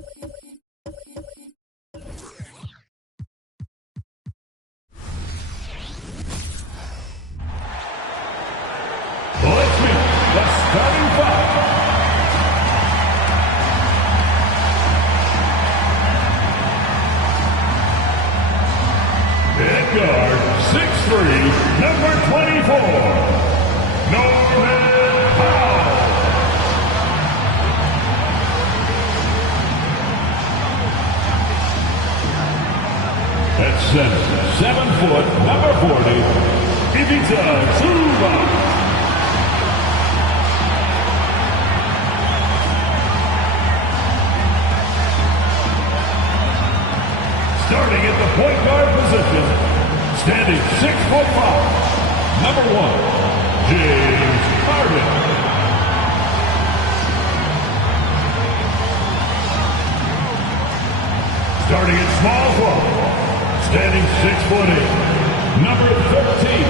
Let's meet the starting five. At guard, 6'3", number 24, Norman Powell. At center, 7 foot, number 40, Ivica Zubac. Starting at the point guard position, standing 6'5", number 1, James Harden. Starting at small forward, standing 6'8", number 13,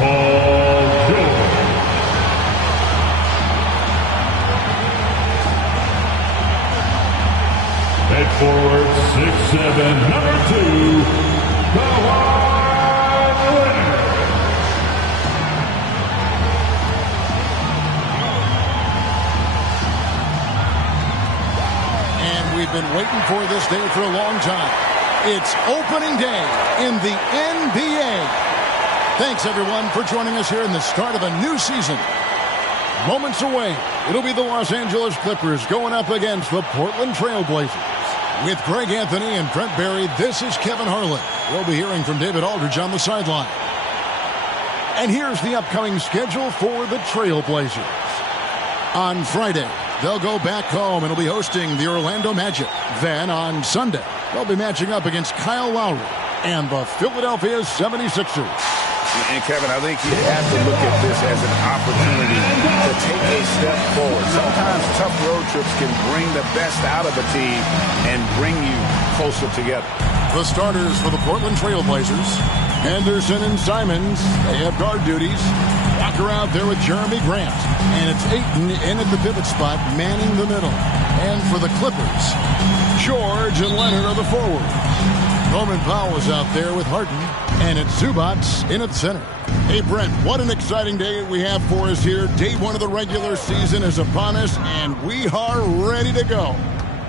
Paul George. At forward, 6'7", number 2, Kawhi Leonard. And we've been waiting for this day for a long time. It's opening day in the NBA. Thanks, everyone, for joining us here in the start of a new season. Moments away, it'll be the Los Angeles Clippers going up against the Portland Trail Blazers. With Greg Anthony and Brent Barry, this is Kevin Harlan. We'll be hearing from David Aldridge on the sideline. And here's the upcoming schedule for the Trail Blazers. On Friday, they'll go back home and will be hosting the Orlando Magic. Then on Sunday, they'll be matching up against Kyle Lowry and the Philadelphia 76ers. And Kevin, I think you have to look at this as an opportunity to take a step forward. Sometimes tough road trips can bring the best out of a team and bring you closer together. The starters for the Portland Trail Blazers, Henderson and Simons, they have guard duties. Walker out there with Jeremy Grant. And it's Ayton in at the pivot spot, manning the middle. And for the Clippers, George and Leonard are the forwards. Norman Powell is out there with Harden, and it's Zubac in at center. Hey, Brent, what an exciting day we have for us here. Day 1 of the regular season is upon us, and we are ready to go.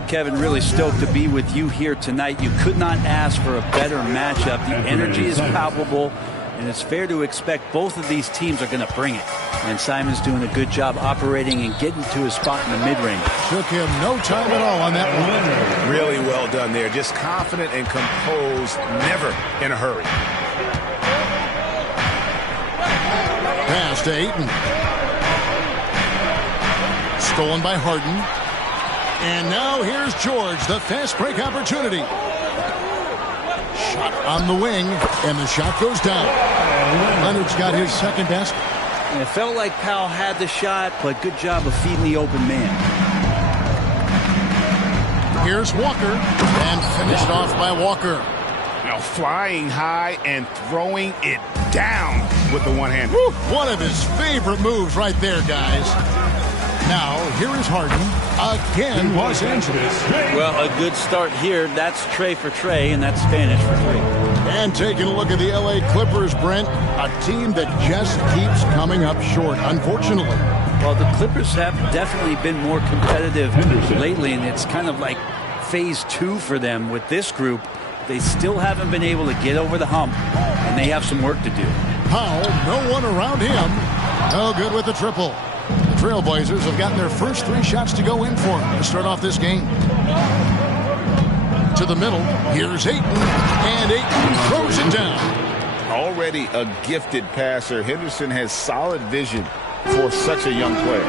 Kevin, really stoked to be with you here tonight. You could not ask for a better matchup. The energy is palpable, and it's fair to expect both of these teams are going to bring it. And Simon's doing a good job operating and getting to his spot in the mid-range. Took him no time at all on that one. Really well done there. Just confident and composed, never in a hurry. Pass to Ayton. Stolen by Harden. And now here's George, the fast break opportunity. Shot on the wing, and the shot goes down. Leonard's got his second basket. And it felt like Powell had the shot, but good job of feeding the open man. Here's Walker, and finished off by Walker. Now flying high and throwing it down with the one hand. One of his favorite moves right there, guys. Now, here is Harden. Again, Los Angeles. Well, a good start here. That's Trey for Trey, and that's Spanish for 3. And taking a look at the L.A. Clippers, Brent, a team that just keeps coming up short, unfortunately. Well, the Clippers have definitely been more competitive lately, and it's kind of like phase 2 for them with this group. They still haven't been able to get over the hump, and they have some work to do. Powell, no one around him. No good with the triple. The Trailblazers have gotten their first 3 shots to go in for to start off this game. To the middle, here's Ayton, and Ayton throws it down. Already a gifted passer, Henderson has solid vision for such a young player.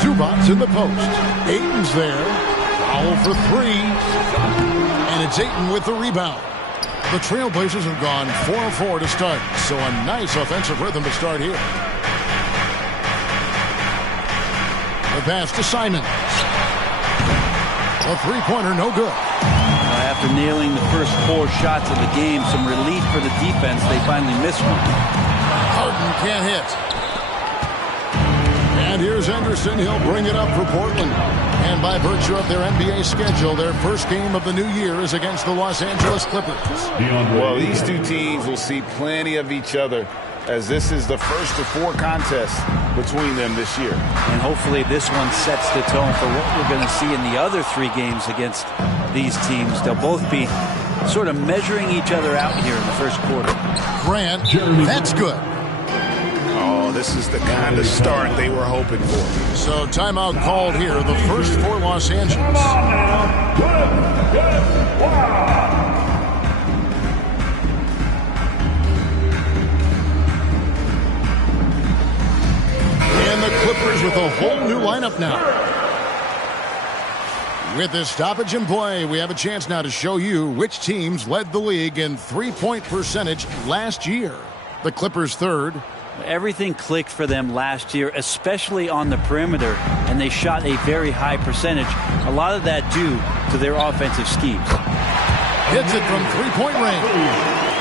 Zubac's in the post. Ayton's there. Powell for 3. And it's Ayton with the rebound. The Trailblazers have gone 4-4 to start, so a nice offensive rhythm to start here. The pass to Simons. A three-pointer, no good. After nailing the first 4 shots of the game, some relief for the defense. They finally missed one. Harden can't hit. And And here's Anderson. He'll bring it up for Portland. And by virtue of their NBA schedule, their first game of the new year is against the Los Angeles Clippers. Well, these two teams will see plenty of each other, as this is the first of 4 contests between them this year. And hopefully this one sets the tone for what we're going to see in the other 3 games against these teams. They'll both be sort of measuring each other out here in the first quarter. Grant, that's good. Oh, this is the kind of start they were hoping for. So timeout called here, the first for Los Angeles. And the Clippers with a whole new lineup now. With this stoppage in play, we have a chance now to show you which teams led the league in three-point percentage last year. The Clippers third. Everything clicked for them last year, especially on the perimeter, and they shot a very high percentage. A lot of that due to their offensive schemes. Hits it from three-point range.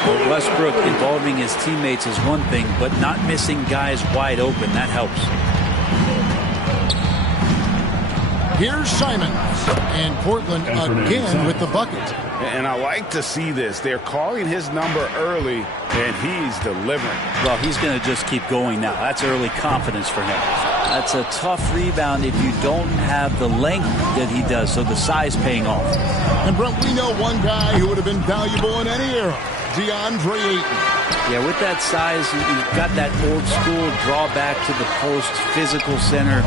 Well, Westbrook involving his teammates is one thing, but not missing guys wide open, that helps. Here's Simons, and Portland again with the bucket. And I like to see this. They're calling his number early, and he's delivering. Well, he's going to just keep going now. That's early confidence for him. That's a tough rebound if you don't have the length that he does, so the size paying off. And, Brent, we know one guy who would have been valuable in any era, DeAndre Ayton. Yeah, with that size, you've got that old school drawback to the post, physical center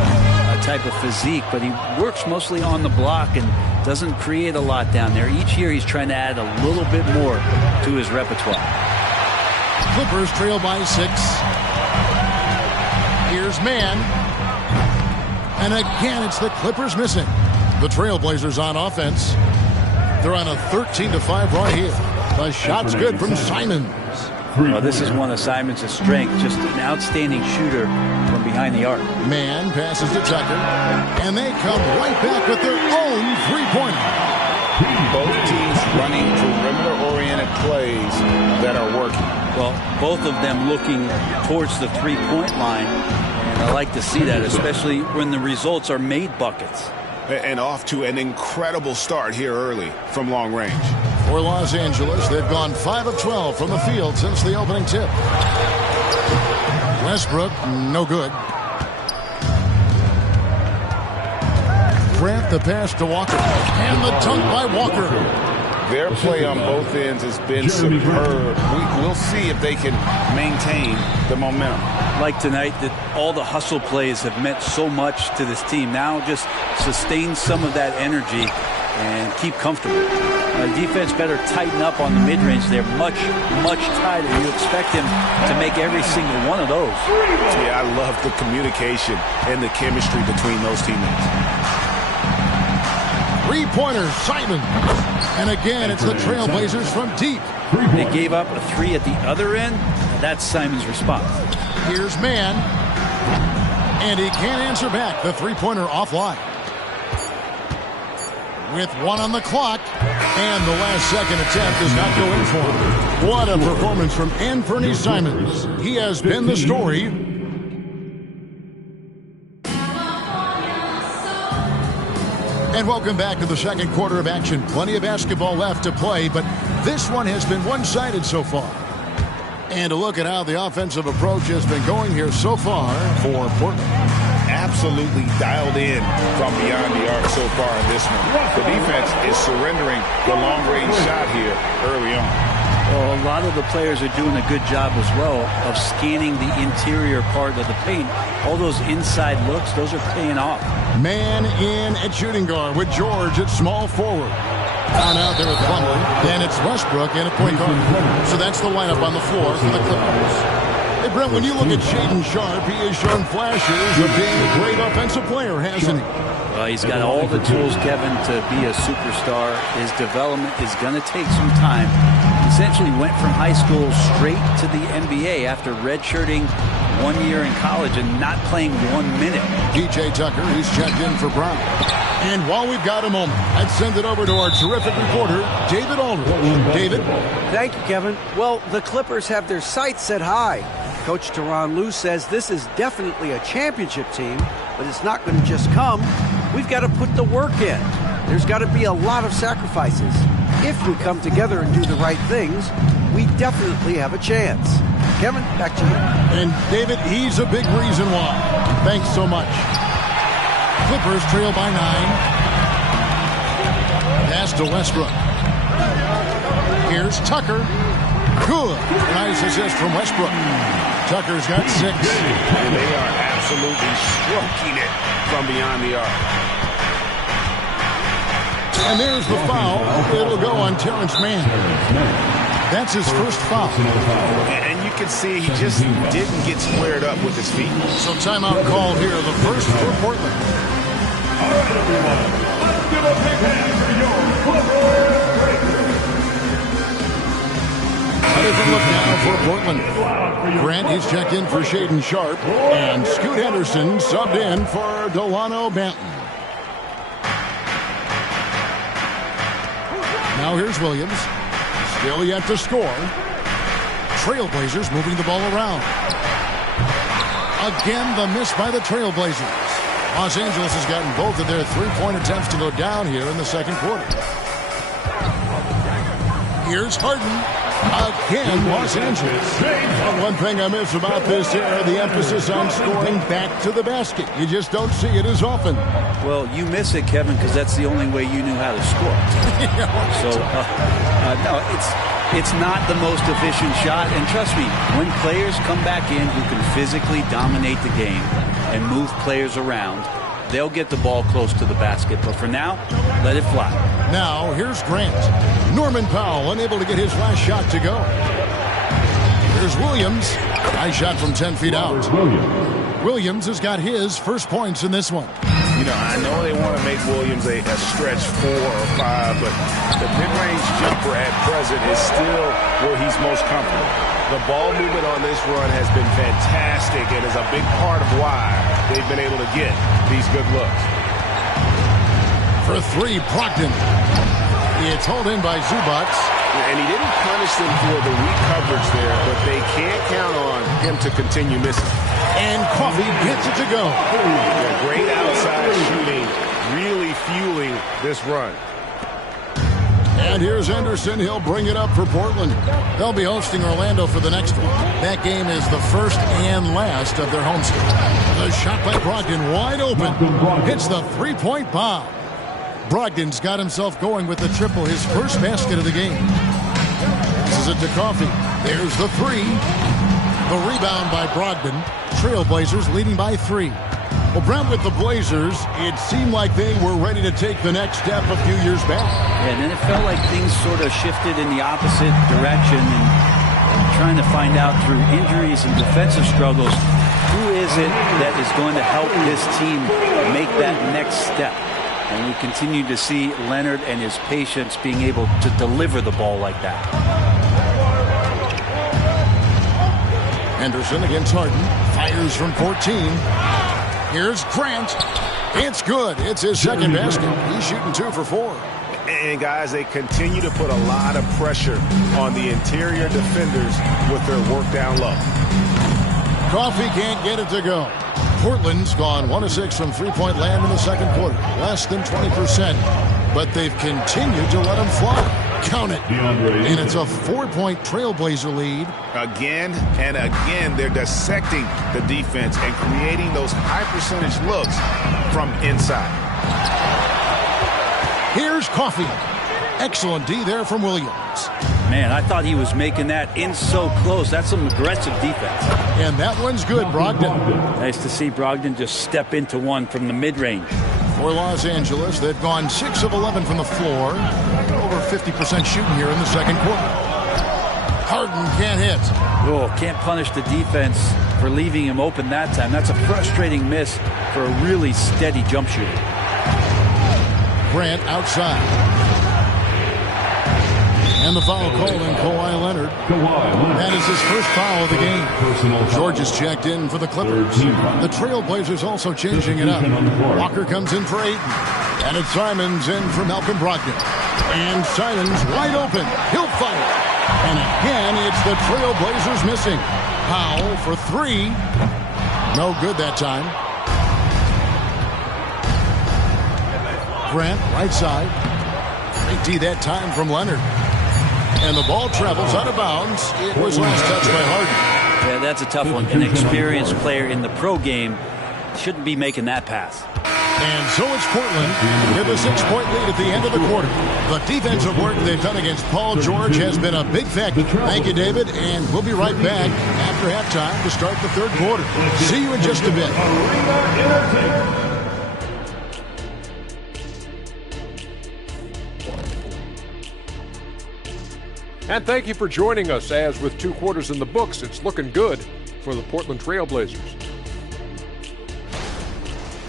type of physique, but he works mostly on the block and doesn't create a lot down there. Each year he's trying to add a little bit more to his repertoire. Clippers trail by 6. Here's Mann. And again, it's the Clippers missing. The Trailblazers on offense. They're on a 13-5 run here. The shot's good from Simons. Well, this is one of Simons' strengths, just an outstanding shooter from behind the arc. Mann passes to Tucker, and they come right back with their own three-pointer. Both teams running perimeter-oriented plays that are working. Well, both of them looking towards the three-point line, and I like to see that, especially when the results are made buckets. And off to an incredible start here early from long range. For Los Angeles, they've gone 5 of 12 from the field since the opening tip. Westbrook, no good. Grant the pass to Walker. And the dunk by Walker. Their play on both ends has been superb. We'll see if they can maintain the momentum. Like tonight, that all the hustle plays have meant so much to this team. Now just sustain some of that energy and keep comfortable. Defense better tighten up on the mid-range. They're much, much tighter. You expect him to make every single one of those. Yeah, I love the communication and the chemistry between those teammates. Three-pointer, Simon. And again, it's the Trailblazers from deep. They gave up a 3 at the other end. That's Simon's response. Here's Mann. And he can't answer back. The three-pointer offline. With 1 on the clock. And the last second attempt does not go in for him. What a performance from Anthony Simons. He has been the story. And welcome back to the second quarter of action. Plenty of basketball left to play, but this one has been one-sided so far. And a look at how the offensive approach has been going here so far for Portland. Absolutely dialed in from beyond the arc so far in this one. The defense is surrendering the long-range shot here early on. Well, a lot of the players are doing a good job as well of scanning the interior part of the paint. All those inside looks, those are paying off. Man in at shooting guard with George at small forward. Down out there with Plumlee. Then it's Westbrook in at point guard. So that's the lineup on the floor for the Clippers. Hey, Brent, when you look at Shaedon Sharpe, he has shown flashes of being a great offensive player, hasn't he? Well, he's got all the tools, Kevin, to be a superstar. His development is going to take some time. He essentially went from high school straight to the NBA after redshirting 1 year in college and not playing 1 minute. PJ Tucker, he's checked in for Brown. And while we've got a moment, I'd send it over to our terrific reporter, David Aldridge. David? Thank you, Kevin. Well, the Clippers have their sights set high. Coach Tyronn Lue says this is definitely a championship team, but it's not going to just come. We've got to put the work in. There's got to be a lot of sacrifices. If we come together and do the right things, we definitely have a chance. Kevin, back to you. And David, he's a big reason why. Thanks so much. Clippers trail by 9. Pass to Westbrook. Here's Tucker. Good. Nice assist from Westbrook. Tucker's got 6. And they are absolutely stroking it from beyond the arc. And there's the foul. It'll go on Terrence Mann. That's his first foul. And you can see he just didn't get squared up with his feet. So timeout called here. The first for Portland. All right, everyone. Let's give a big hand for your Clippers. How does it look now for Portland? Grant, he's checked in for Shaden Sharp. And Scoot Henderson subbed in for Delano Banton. Now here's Williams. Still yet to score. Trailblazers moving the ball around. Again, the miss by the Trailblazers. Los Angeles has gotten both of their three-point attempts to go down here in the second quarter. Here's Harden. Again, Los Angeles. And one thing I miss about this era, the emphasis on scoring back to the basket. You just don't see it as often. Well, you miss it, Kevin, because that's the only way you knew how to score. So, no, it's not the most efficient shot. And trust me, when players come back in who can physically dominate the game and move players around, they'll get the ball close to the basket. But for now, let it fly. Now, here's Grant. Norman Powell unable to get his last shot to go. Here's Williams. Nice shot from 10 feet out. Williams has got his first points in this one. You know, I know they want to make Williams a stretch 4 or 5, but the mid-range jumper at present is still where he's most comfortable. The ball movement on this run has been fantastic and is a big part of why they've been able to get these good looks. For 3, Brogdon. It's hauled in by Zubac. And he didn't punish them for the weak coverage there, but they can't count on him to continue missing. And Coffey gets it to go. Yeah, great outside shooting, really fueling this run. And here's Anderson. He'll bring it up for Portland. They'll be hosting Orlando for the next one. That game is the first and last of their homestand. The shot by Brogdon wide open. Hits the three-point bomb. Brogdon's got himself going with the triple, his first basket of the game. This is it to Coffey. There's the 3. The rebound by Brogdon. Trailblazers leading by 3. Well, Brent, with the Blazers, it seemed like they were ready to take the next step a few years back. Yeah, and then it felt like things sort of shifted in the opposite direction, and trying to find out through injuries and defensive struggles, who is it that is going to help this team make that next step? And we continue to see Leonard and his patience being able to deliver the ball like that. Anderson against Harden. Fires from 14. Here's Grant. It's good. It's his second basket. He's shooting 2 for 4. And, guys, they continue to put a lot of pressure on the interior defenders with their work down low. Coffey can't get it to go. Portland's gone 1 of 6 from three-point land in the second quarter. Less than 20%. But they've continued to let them fly. Count it. And it's a 4-point Trailblazer lead. Again and again, they're dissecting the defense and creating those high-percentage looks from inside. Here's Coffey. Excellent D there from Williams. Man, I thought he was making that in so close. That's some aggressive defense. And that one's good, Brogdon. Nice to see Brogdon just step into one from the mid-range. For Los Angeles, they've gone 6 of 11 from the floor. Over 50% shooting here in the second quarter. Harden can't hit. Oh, can't punish the defense for leaving him open that time. That's a frustrating miss for a really steady jump shooter. Grant outside. And the foul called in Kawhi Leonard. That is his first foul of the game. George is checked in for the Clippers. The Trailblazers also changing it up. Walker comes in for Ayton. And it's Simons in for Malcolm Brogdon. And Simons wide open. He'll fire. And again, it's the Trailblazers missing. Powell for three. No good that time. Grant, right side. Great D that time from Leonard. And the ball travels out of bounds. It was last touched by Harden. Yeah, that's a tough one. An experienced player in the pro game shouldn't be making that pass. And so it's Portland with a 6-point lead at the end of the quarter. The defensive work they've done against Paul George has been a big factor. Thank you, David, and we'll be right back after halftime to start the third quarter. See you in just a bit. And thank you for joining us, as with 2 quarters in the books, it's looking good for the Portland Trail Blazers.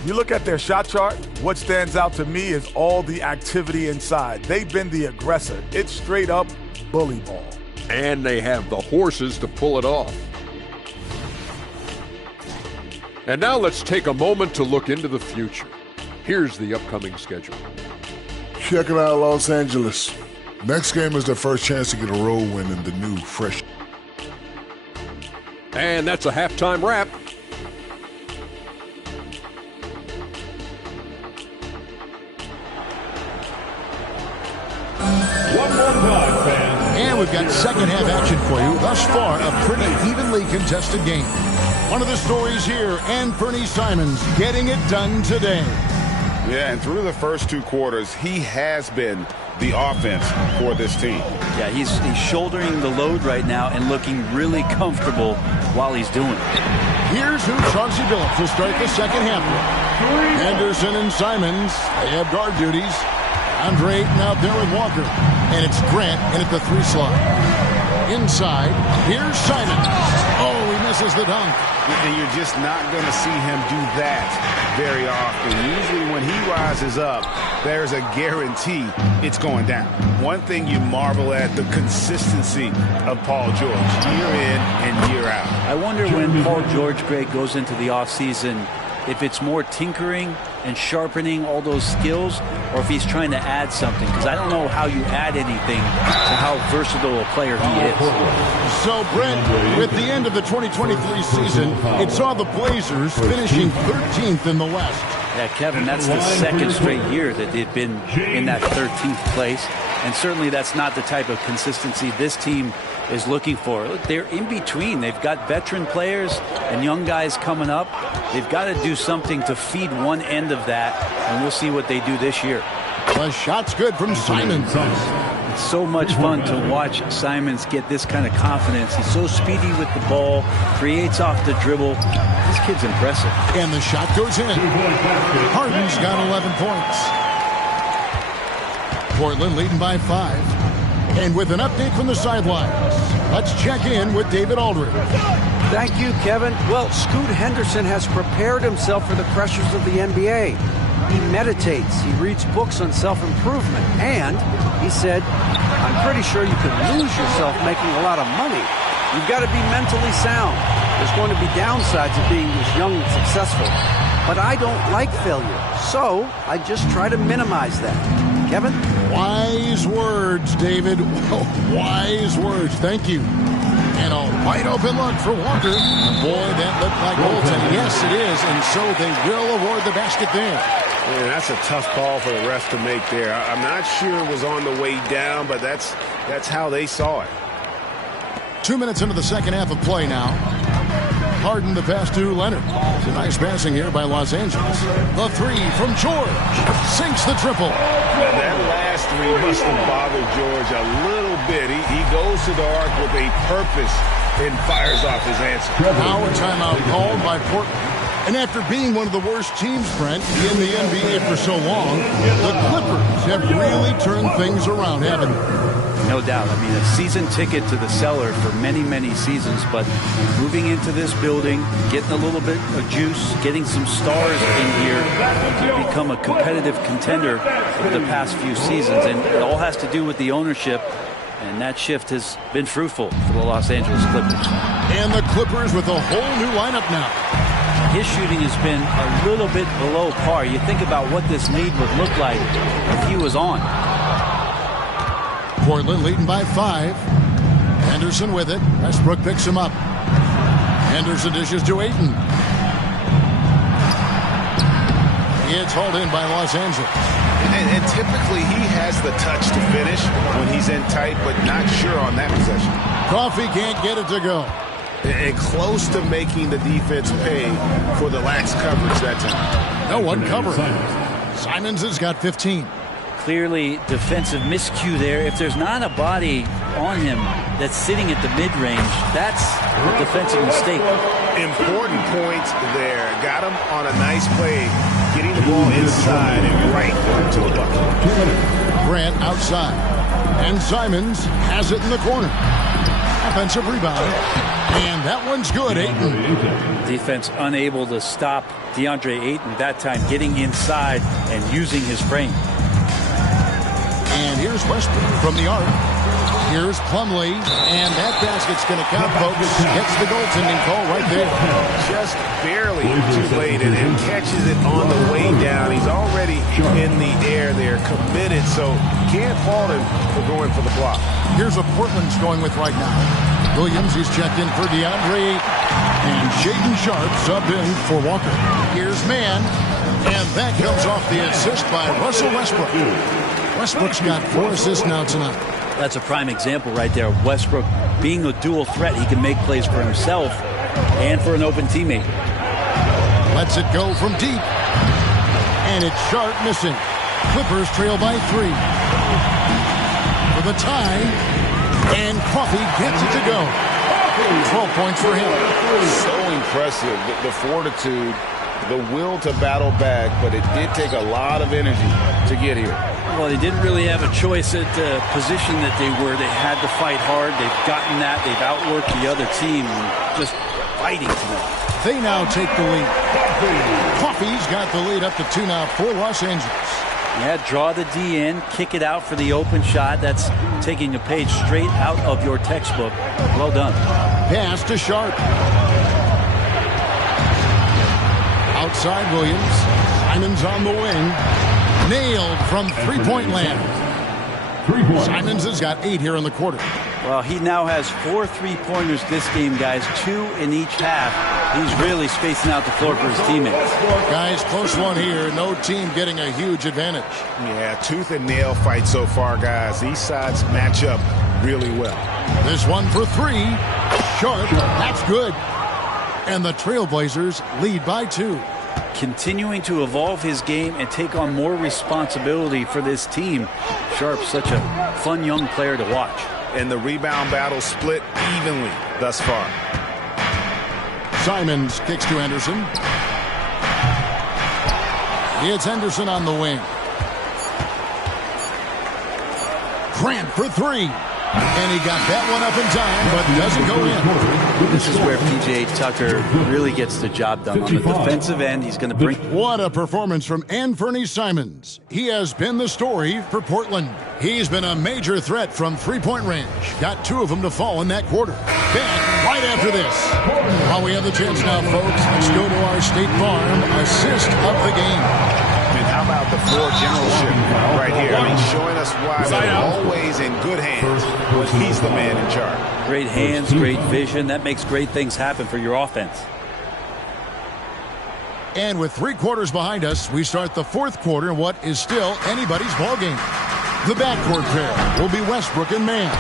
You look at their shot chart, what stands out to me is all the activity inside. They've been the aggressor. It's straight up bully ball. And they have the horses to pull it off. And now let's take a moment to look into the future. Here's the upcoming schedule. Check it out, Los Angeles. Next game is their first chance to get a road win in the new, fresh. And that's a halftime wrap. One more time, fans. And we've got second half action for you. Thus far, a pretty evenly contested game. One of the stories here, and Fernie Simons getting it done today. Yeah, and through the first 2 quarters, he has been the offense for this team. Yeah, he's shouldering the load right now and looking really comfortable while he's doing it. Here's who Chauncey Billups will start the second half with. Anderson and Simons, they have guard duties. Andre Ayton out there with Walker. And it's Grant in at the 3 slot. Inside, here's Simons. Oh, he misses the dunk. And you're just not going to see him do that very often. Usually when he rises up, there's a guarantee it's going down. One thing you marvel at, the consistency of Paul George, year in and year out. I wonder when Paul George, Greg, goes into the offseason, if it's more tinkering and sharpening all those skills, or if he's trying to add something, because I don't know how you add anything to how versatile a player he is. So, Brent, with the end of the 2023 season, it saw the Blazers finishing 13th in the West. Yeah, Kevin, that's the second straight year that they've been in that 13th place, and certainly that's not the type of consistency this team is looking for. Look, they're in between. They've got veteran players and young guys coming up. They've got to do something to feed one end of that, and we'll see what they do this year. The shot's good from Simons. It's so much fun to watch Simons get this kind of confidence. He's so speedy with the ball, creates off the dribble. This kid's impressive. And the shot goes in. Harden's got 11 points. Portland leading by 5. And with an update from the sidelines, let's check in with David Aldridge. Thank you, Kevin. Well, Scoot Henderson has prepared himself for the pressures of the NBA. He meditates, he reads books on self-improvement, and he said, I'm pretty sure you could lose yourself making a lot of money. You've got to be mentally sound. There's going to be downsides of being this young and successful. But I don't like failure, so I just try to minimize that. Kevin? Wise words, David. Wise words. Thank you. And a wide open look for Walker. Boy, that looked like goaltending. Yes, it is. And so they will award the basket there. Man, that's a tough call for the ref to make there. I'm not sure it was on the way down, but that's how they saw it. 2 minutes into the second half of play now. Harden the pass to Leonard. It's a nice passing here by Los Angeles. The 3 from George. Sinks the triple. That last 3 must have bothered George a little bit. He goes to the arc with a purpose and fires off his answer. Now a timeout called by Portland. And after being one of the worst teams, Brent, in the NBA for so long, the Clippers have really turned things around, haven't they? No doubt. I mean, a season ticket to the cellar for many, many seasons, but moving into this building, getting a little bit of juice, getting some stars in here to become a competitive contender over the past few seasons. And it all has to do with the ownership, and that shift has been fruitful for the Los Angeles Clippers. And the Clippers with a whole new lineup now. His shooting has been a little bit below par. You think about what this lead would look like if he was on. Portland leading by 5. Henderson with it. Westbrook picks him up. Henderson dishes to Ayton. It's hauled in by Los Angeles. And typically he has the touch to finish when he's in tight, but not sure on that possession. Coffee can't get it to go. And close to making the defense pay for the lax coverage that time. No one covering. Simons has got 15. Clearly defensive miscue there. If there's not a body on him that's sitting at the mid-range, that's a defensive mistake. Important points there. Got him on a nice play, getting the ball inside and right to the bucket. Grant outside. And Simons has it in the corner. Offensive rebound. And that one's good, Ayton. Defense unable to stop DeAndre Ayton that time, getting inside and using his frame. And here's Westbrook from the arc. Here's Plumlee, and that basket's going to count, folks. Gets the goaltending call right there. Just barely too late, and catches it on the way down. He's already in the air there, committed, so can't fault him for going for the block. Here's what Portland's going with right now. Williams, he's checked in for DeAndre, and Shaedon Sharpe subbed in for Walker. Here's Mann, and that comes off the assist by Russell Westbrook. Westbrook's got 4 assists now tonight. That's a prime example right there. Westbrook being a dual threat. He can make plays for himself and for an open teammate. Lets it go from deep. And it's Sharpe missing. Clippers trail by 3. For the tie. And Coffee gets it to go. 12 points for him. So impressive. The fortitude, the will to battle back, but it did take a lot of energy to get here. Well, they didn't really have a choice at the position that they were. They had to fight hard. They've gotten that. They've outworked the other team. Just fighting tonight. They now take the lead. Coffee's got the lead up to 2 now for Los Angeles. Yeah, draw the D in, kick it out for the open shot. That's taking a page straight out of your textbook. Well done. Pass to Sharpe. Outside Williams. Simons on the wing. Nailed from three-point land. Simons has got 8 here in the quarter. Well, he now has 4 3-pointers this game, guys. 2 in each half. He's really spacing out the floor for his teammates. Guys, close one here. No team getting a huge advantage. Yeah, tooth and nail fight so far, guys. These sides match up really well. This one for 3. Sharpe. That's good. And the Trailblazers lead by 2. Continuing to evolve his game and take on more responsibility for this team. Sharpe's such a fun young player to watch. And the rebound battle split evenly thus far. Simons kicks to Henderson. It's Henderson on the wing. Grant for 3. And he got that one up in time, but doesn't go in. This is where P.J. Tucker really gets the job done. On the defensive end, he's going to bring... What a performance from Anfernee Simons. He has been the story for Portland. He's been a major threat from three-point range. Got 2 of them to fall in that quarter. Back right after this. While we have the chance now, folks, let's go to our State Farm assist of the game. And how about the floor generalship right here? I mean, showing us why they're always in good hands when he's the man in charge. Great hands, great vision. That makes great things happen for your offense. And with 3 quarters behind us, we start the 4th quarter in what is still anybody's ballgame. The backcourt pair will be Westbrook and Mann.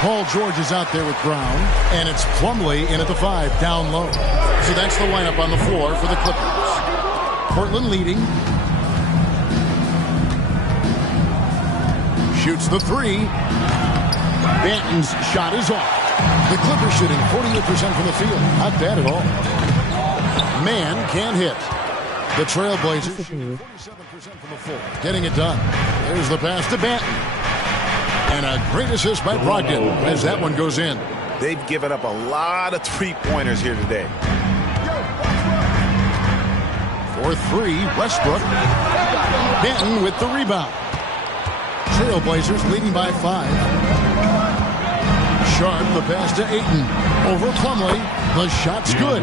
Paul George is out there with Brown, and it's Plumlee in at the 5, down low. So that's the lineup on the floor for the Clippers. Portland leading. Shoots the 3. Banton's shot is off. The Clippers shooting 48% from the field. Not bad at all. Mann can't hit. The Trailblazers shooting 47% from the floor. Getting it done. There's the pass to Banton. And a great assist by Brogdon as that one goes in. They've given up a lot of three-pointers here today. For 3, Westbrook. Banton with the rebound. Trailblazers leading by 5. Sharpe, the pass to Ayton. Over Plumlee. The shot's good.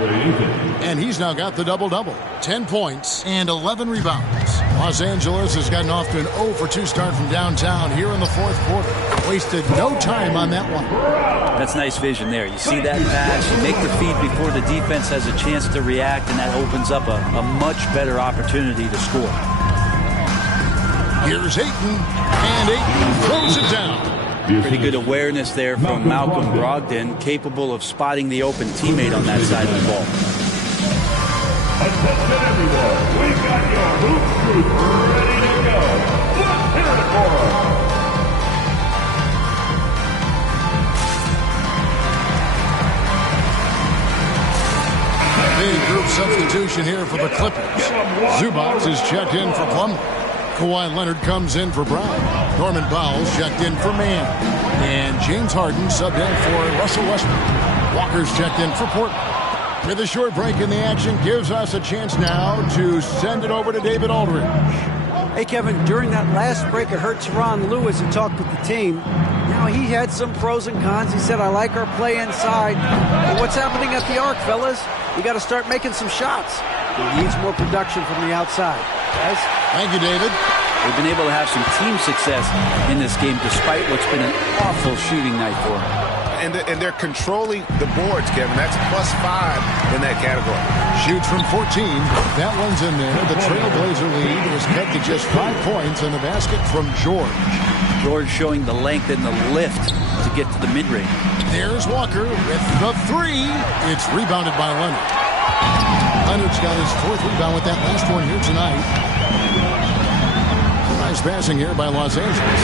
And he's now got the double-double. 10 points and 11 rebounds. Los Angeles has gotten off to an 0-for-2 start from downtown here in the fourth quarter. Wasted no time on that one. That's nice vision there. You see that pass, you make the feed before the defense has a chance to react, and that opens up a much better opportunity to score. Here's Ayton, and Ayton throws it down. Pretty good awareness there from Malcolm Brogdon, capable of spotting the open teammate on that side of the ball. Attention everyone, we got your hoop crew ready to go. Let's hear it for them. Big group substitution here for the Clippers. Zubac is checked in for Plumlee. Kawhi Leonard comes in for Brown. Norman Powell's checked in for Mann. And James Harden subbed in for Russell Westbrook. Walker's checked in for Portland. With a short break in the action, gives us a chance now to send it over to David Aldridge. Hey, Kevin, during that last break, I heard Tyronn Lue as he talked with the team. Now, he had some pros and cons. He said, I like our play inside. But what's happening at the arc, fellas? We got to start making some shots. He needs more production from the outside. Guys? Thank you, David. They've been able to have some team success in this game despite what's been an awful shooting night for them. And they're controlling the boards, Kevin. That's +5 in that category. Shoots from 14. That one's in there. The Trailblazer lead was cut to just 5 points, and the basket from George. George showing the length and the lift to get to the mid-range. There's Walker with the three. It's rebounded by Leonard. Leonard's got his 4th rebound with that last one here tonight. Nice passing here by Los Angeles.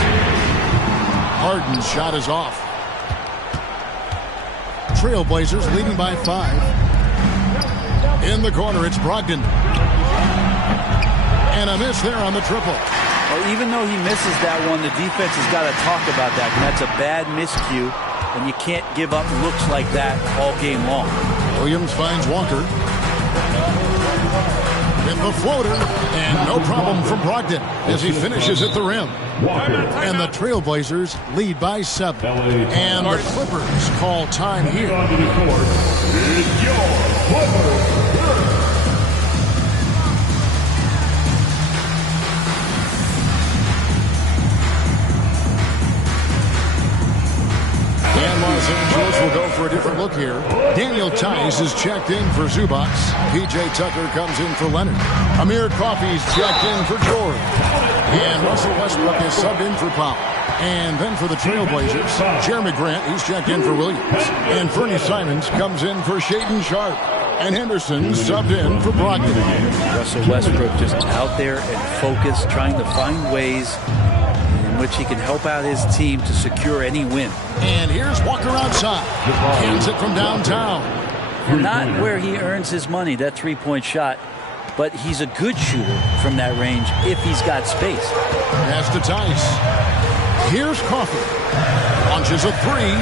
Harden's shot is off. Trailblazers leading by 5. In the corner, it's Brogdon. And a miss there on the triple. Well, even though he misses that one, the defense has got to talk about that. And that's a bad miscue, and you can't give up looks like that all game long. Williams finds Walker. With the floater, and no problem from Brogdon as he finishes at the rim. And the Trailblazers lead by 7. And the Clippers call time here. It's your Clippers. And Los Angeles will go for a different look here. Daniel Tice is checked in for Zubac. P.J. Tucker comes in for Leonard. Amir Coffey's checked in for George. And Russell Westbrook is subbed in for Powell. And then for the Trailblazers, Jeremy Grant, he's checked in for Williams. And Fernie Simons comes in for Shaedon Sharpe. And Henderson subbed in for Brogdon. Russell Westbrook just out there and focused, trying to find ways in which he can help out his team to secure any win. And here's Walker outside. Hands it from downtown. Not where he earns his money, that three-point shot, but he's a good shooter from that range if he's got space. Pass to Tice. Here's Coffey. Launches a 3.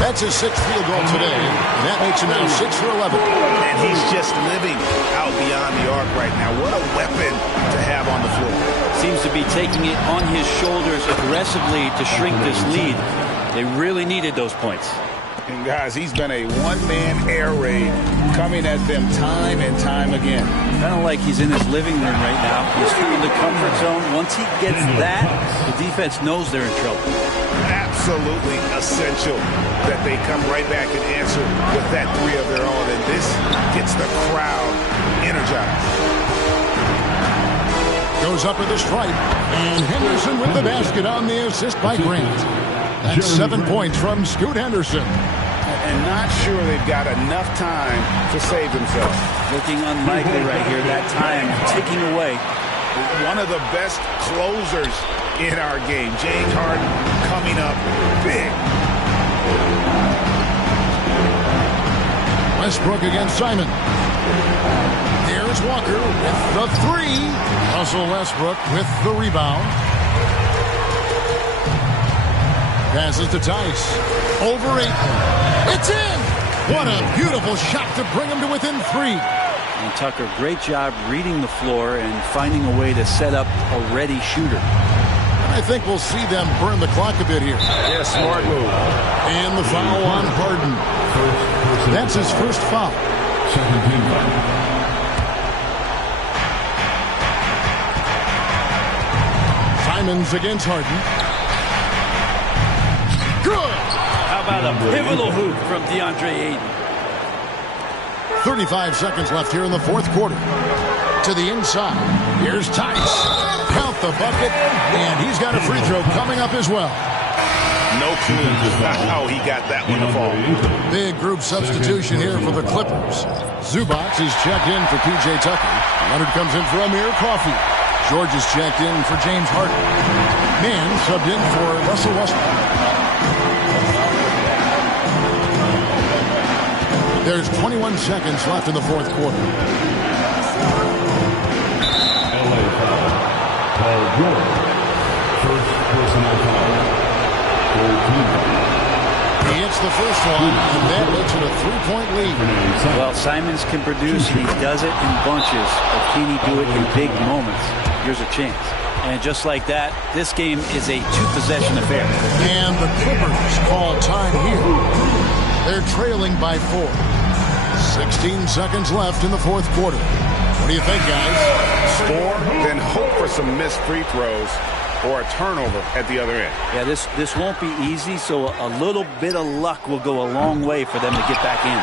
That's his 6th field goal today. And that makes him now 6 for 11. And he's just living out beyond the arc right now. What a weapon to have on the floor. Seems to be taking it on his shoulders aggressively to shrink this lead. They really needed those points. And guys, he's been a one-man air raid coming at them time and time again. Kind of like he's in his living room right now. He's through the comfort zone. Once he gets that, the defense knows they're in trouble. Absolutely essential that they come right back and answer with that 3 of their own. And this gets the crowd energized. Goes up with a stripe. And Henderson with the basket on the assist by Grant. That's 7 points from Scoot Henderson. And not sure they've got enough time to save themselves. Looking unlikely right here. That time ticking away. One of the best closers in our game. James Harden coming up big. Westbrook against Simon. Here's Walker with the 3. Russell Westbrook with the rebound. Passes to Tice. Over 8. It's in! What a beautiful shot to bring him to within 3. And Tucker, great job reading the floor and finding a way to set up a ready shooter. And I think we'll see them burn the clock a bit here. Yeah, smart move. And the foul on Harden. That's his first foul. Simons against Harden. Good! How about a pivotal hoop from DeAndre Ayton? 35 seconds left here in the fourth quarter. To the inside. Here's Tice. Count the bucket, and he's got a free throw coming up as well. No clue how he got that one to fall. Big group substitution here for the Clippers. Zubac is checked in for P.J. Tucker. Leonard comes in for Amir Coffey. George is checked in for James Harden. Mann subbed in for Russell Westbrook. There's 21 seconds left in the fourth quarter. LA foul. Paul George. First personal foul. He hits the first one, and that makes it a 3-point lead. Well, Simons can produce, and he does it in bunches. But can he do it in big moments? Here's a chance. And just like that, this game is a two-possession affair. And the Clippers call time here. They're trailing by 4. 16 seconds left in the fourth quarter. What do you think, guys? Score, then hope for some missed free throws or a turnover at the other end. Yeah, this won't be easy, so a little bit of luck will go a long way for them to get back in.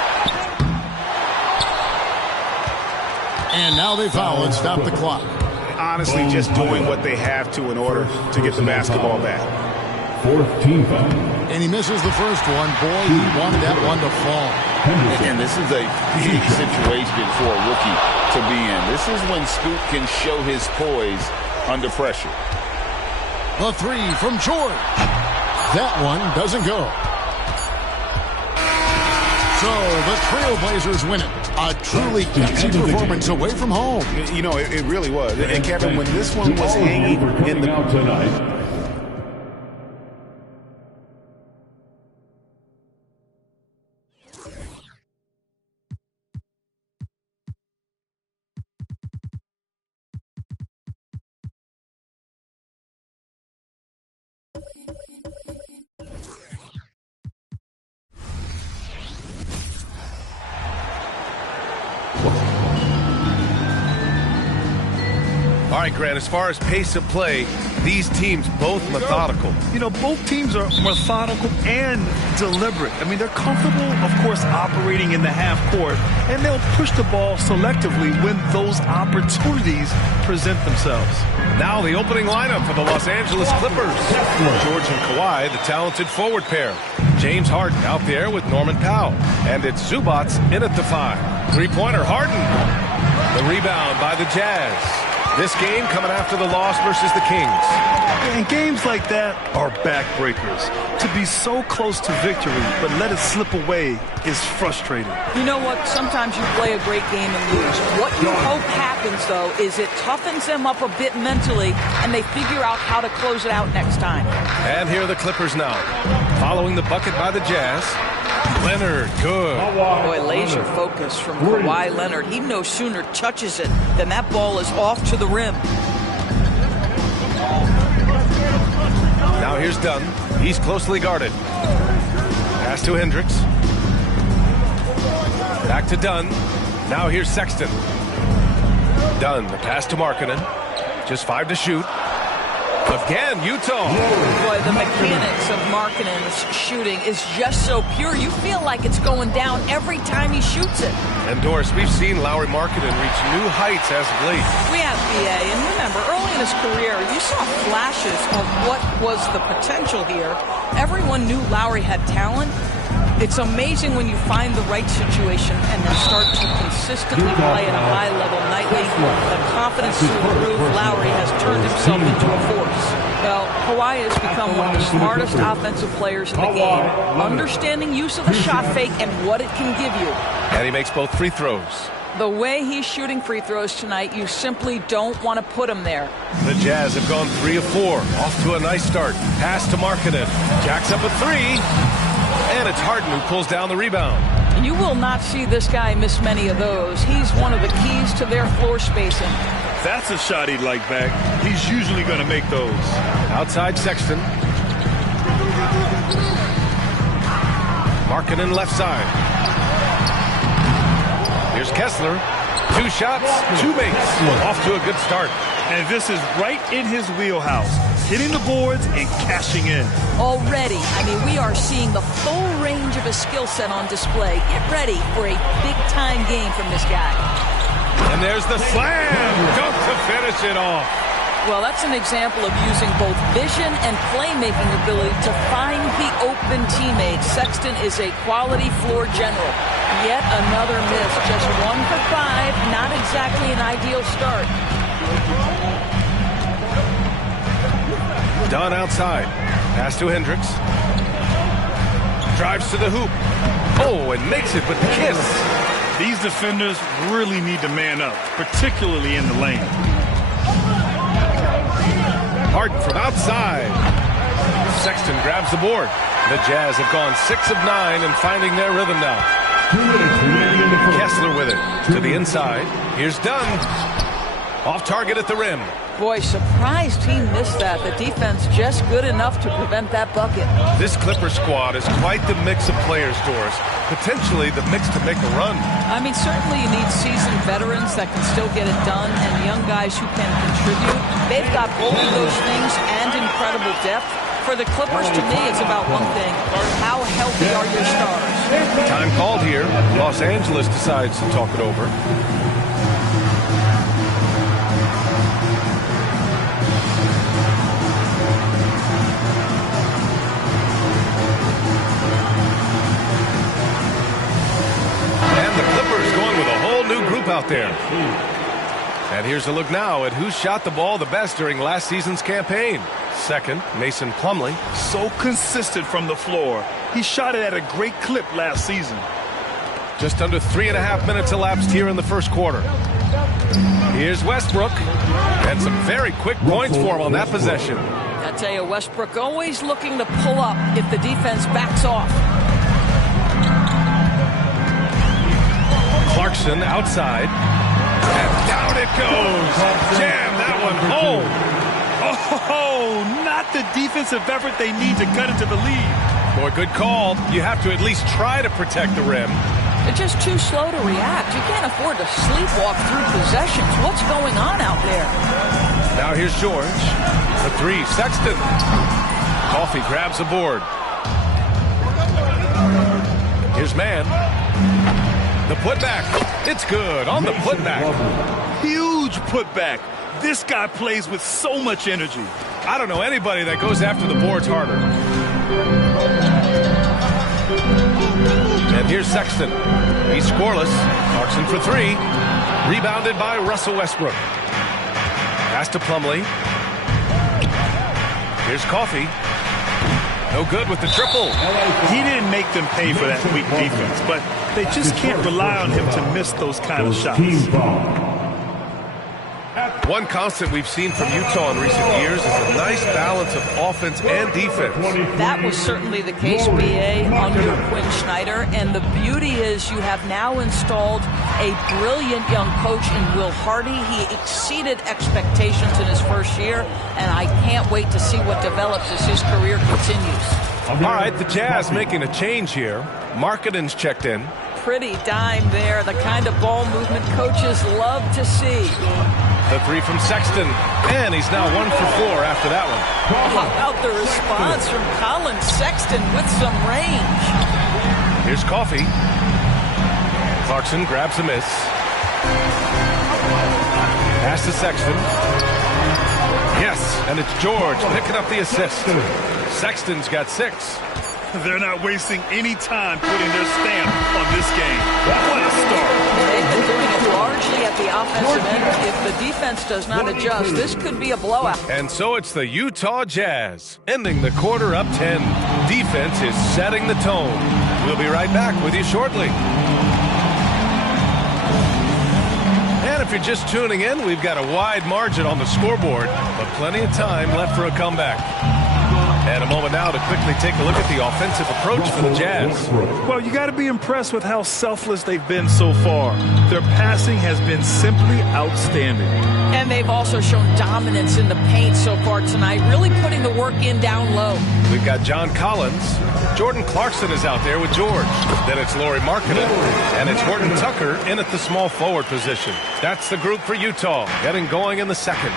And now they foul and stop the clock. Honestly, just doing what they have to in order to get the basketball back. Fourth team foul. And he misses the first one. Boy, he wanted that one to fall. And this is a big situation for a rookie to be in. This is when Scoot can show his poise under pressure. The three from George. That one doesn't go. So the Trailblazers win it. A truly easy performance away from home. You know, it really was. And Kevin, when this one was hanging in the... tonight. All right, Grant, as far as pace of play, these teams both methodical. You know, both teams are methodical and deliberate. I mean, they're comfortable, of course, operating in the half court, and they'll push the ball selectively when those opportunities present themselves. Now the opening lineup for the Los Angeles Clippers. George and Kawhi, the talented forward pair. James Harden out there with Norman Powell. And it's Zubac in at the 5. Three-pointer, Harden. The rebound by the Jazz. This game coming after the loss versus the Kings. And games like that are backbreakers. To be so close to victory, but let it slip away is frustrating. You know what? Sometimes you play a great game and lose. What you hope happens, though, is it toughens them up a bit mentally, and they figure out how to close it out next time. And here are the Clippers now. Following the bucket by the Jazz. Leonard, good. Boy, laser focus from Kawhi Leonard. He no sooner touches it than that ball is off to the rim. Now here's Dunn. He's closely guarded. Pass to Hendricks. Back to Dunn. Now here's Sexton. Dunn, the pass to Markkanen. Just 5 to shoot. Again, Utah. Boy, the mechanics of Markkanen's shooting is just so pure. You feel like it's going down every time he shoots it. And Doris, we've seen Lauri Markkanen reach new heights as of late. We have, BA, and remember, early in his career, you saw flashes of what was the potential here. Everyone knew Lauri had talent. It's amazing when you find the right situation and then start to consistently play at a high level nightly. The confidence to improve, Lauri has turned himself into a force. Well, Kawhi has become one of the smartest offensive players in the game, understanding use of the shot fake and what it can give you. And he makes both free throws. The way he's shooting free throws tonight, you simply don't want to put him there. The Jazz have gone 3 of 4. Off to a nice start. Pass to Markkanen. Jacks up a 3. And it's Harden who pulls down the rebound. You will not see this guy miss many of those. He's one of the keys to their floor spacing. That's a shot he'd like back. He's usually going to make those. Outside Sexton. Markkanen left side. Here's Kessler. 2 shots, 2 makes. Off to a good start. And this is right in his wheelhouse. hitting the boards and cashing in. Already, I mean, we are seeing the full range of his skill set on display. Get ready for a big-time game from this guy. And there's the slam dunk to finish it off. Well, that's an example of using both vision and playmaking ability to find the open teammate. Sexton is a quality floor general. Yet another miss, just 1 for 5, not exactly an ideal start. Dunn outside. Pass to Hendricks. Drives to the hoop. Oh, and makes it with the kiss. These defenders really need to man up, particularly in the lane. Harden from outside. Sexton grabs the board. The Jazz have gone 6 of 9 and finding their rhythm now. Kessler with it to the inside. Here's Dunn. Off target at the rim. Boy, surprised he missed that. The defense just good enough to prevent that bucket. This Clipper squad is quite the mix of players, Doris. Potentially the mix to make a run. I mean, certainly you need seasoned veterans that can still get it done and young guys who can contribute. They've got both of those things and incredible depth. For the Clippers, to me, it's about one thing. How healthy are your stars? Time called here. Los Angeles decides to talk it over. Out there. And here's a look now at who shot the ball the best during last season's campaign. Second, Mason Plumlee. So consistent from the floor. He shot it at a great clip last season. Just under 3.5 minutes elapsed here in the first quarter. Here's Westbrook. And some very quick points for him on that possession. I tell you, Westbrook always looking to pull up if the defense backs off. Clarkson outside. And down it goes. Jam that one home. Oh, not the defensive effort they need to cut into the lead. Boy, good call. You have to at least try to protect the rim. They're just too slow to react. You can't afford to sleepwalk through possessions. What's going on out there? Now here's George. The 3, Sexton. Coffey grabs the board. Here's Mann. The putback. It's good on the putback. Huge putback. This guy plays with so much energy. I don't know anybody that goes after the boards harder. And here's Sexton. He's scoreless. Clarkson for 3. Rebounded by Russell Westbrook. Pass to Plumlee. Here's Coffey. No good with the triple. He didn't make them pay for that weak defense, but they just can't rely on him to miss those kind of shots. One constant we've seen from Utah in recent years is a nice balance of offense and defense. That was certainly the case, B.A., under Quinn Snyder. And the beauty is you have now installed a brilliant young coach in Will Hardy. He exceeded expectations in his first year, and I can't wait to see what develops as his career continues. All right, the Jazz making a change here. Markkanen's checked in. Pretty dime there, the kind of ball movement coaches love to see. The 3 from Sexton, and he's now 1 for 4 after that one. How about the response from Colin Sexton with some range? Here's Coffey. Clarkson grabs a miss. Pass to Sexton. Yes, and it's George picking up the assist. Sexton's got 6. They're not wasting any time putting their stamp on this game. What a start. They've been doing it largely at the offensive end. If the defense does not adjust, this could be a blowout. And so it's the Utah Jazz ending the quarter up 10. Defense is setting the tone. We'll be right back with you shortly. And if you're just tuning in, we've got a wide margin on the scoreboard, but plenty of time left for a comeback. And a moment now to quickly take a look at the offensive approach for the Jazz. Well, you got to be impressed with how selfless they've been so far. Their passing has been simply outstanding. And they've also shown dominance in the paint so far tonight, really putting the work in down low. We've got John Collins. Jordan Clarkson is out there with George. Then it's Lauri Markkanen. And it's Horton Tucker in at the small forward position. That's the group for Utah, getting going in the second.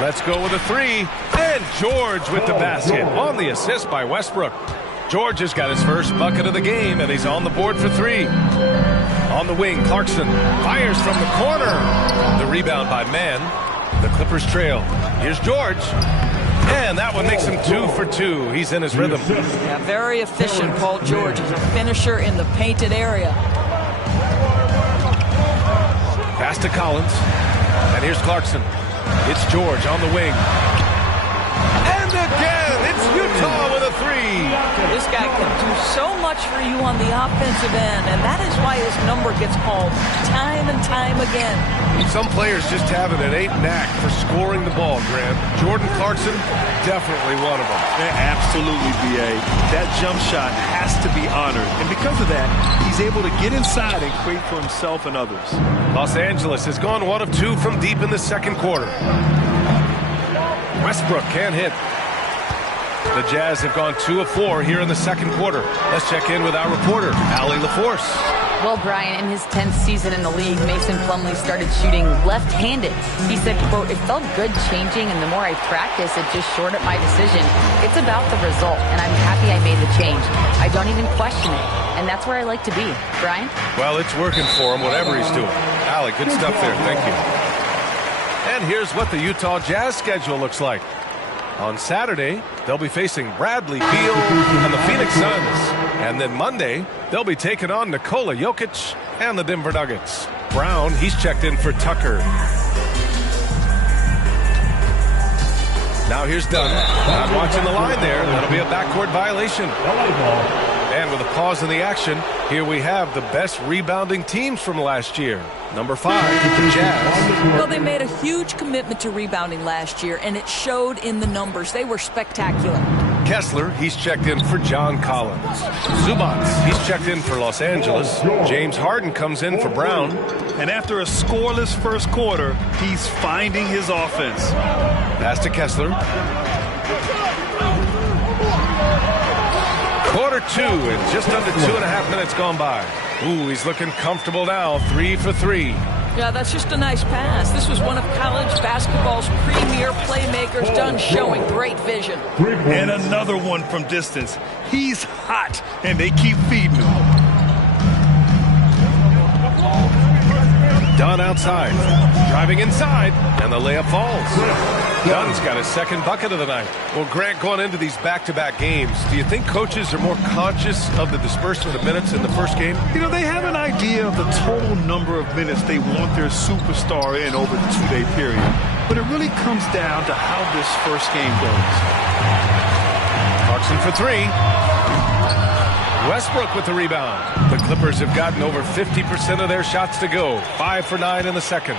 Let's go with a three. And George with the basket on the assist by Westbrook. George has got his first bucket of the game, and he's on the board for three. On the wing, Clarkson fires from the corner. The rebound by Mann. The Clippers trail. Here's George. And that one makes him 2 for 2. He's in his rhythm. Yeah, very efficient, Paul George. He's a finisher in the painted area. Pass to Collins. And here's Clarkson. It's George on the wing. And again, it's Utah with a three. This guy can do so much for you on the offensive end, and that is why his number gets called time and time again. Some players just have an innate knack for scoring the ball, Grant. Jordan Clarkson, definitely one of them. Yeah, absolutely, B.A. That jump shot has to be honored. And because of that, he's able to get inside and create for himself and others. Los Angeles has gone 1 of 2 from deep in the second quarter. Westbrook can't hit. The Jazz have gone 2 of 4 here in the second quarter. Let's check in with our reporter, Allie LaForce. Well, Brian, in his 10th season in the league, Mason Plumlee started shooting left-handed. He said, quote, "It felt good changing, and the more I practice, it just shored up my decision. It's about the result, and I'm happy I made the change. I don't even question it, and that's where I like to be." Brian? Well, it's working for him, whatever he's doing. Allie, good stuff there. Thank you. And here's what the Utah Jazz schedule looks like. On Saturday, they'll be facing Bradley Beal and the Phoenix Suns. And then Monday, they'll be taking on Nikola Jokic and the Denver Nuggets. Brown, he's checked in for Tucker. Now here's Dunn. Not watching the line there. That'll be a backcourt violation. And with a pause in the action, here we have the best rebounding teams from last year. Number 5, the Jazz. Well, they made a huge commitment to rebounding last year, and it showed in the numbers. They were spectacular. Kessler, he's checked in for John Collins. Zubac, he's checked in for Los Angeles. James Harden comes in for Brown. And after a scoreless first quarter, he's finding his offense. Pass to Kessler. Quarter 2 and just under 2.5 minutes gone by. Ooh, he's looking comfortable now. 3 for 3. Yeah, that's just a nice pass. This was one of college basketball's premier playmakers, done showing great vision. And another one from distance. He's hot, and they keep feeding him. Dunn outside, driving inside, and the layup falls. Dunn's got his second bucket of the night. Well, Grant, going into these back-to-back games, do you think coaches are more conscious of the disbursement of minutes in the first game? You know, they have an idea of the total number of minutes they want their superstar in over the 2-day period. But it really comes down to how this first game goes. Clarkson for 3. Westbrook with the rebound. The Clippers have gotten over 50% of their shots to go. 5 for 9 in the second.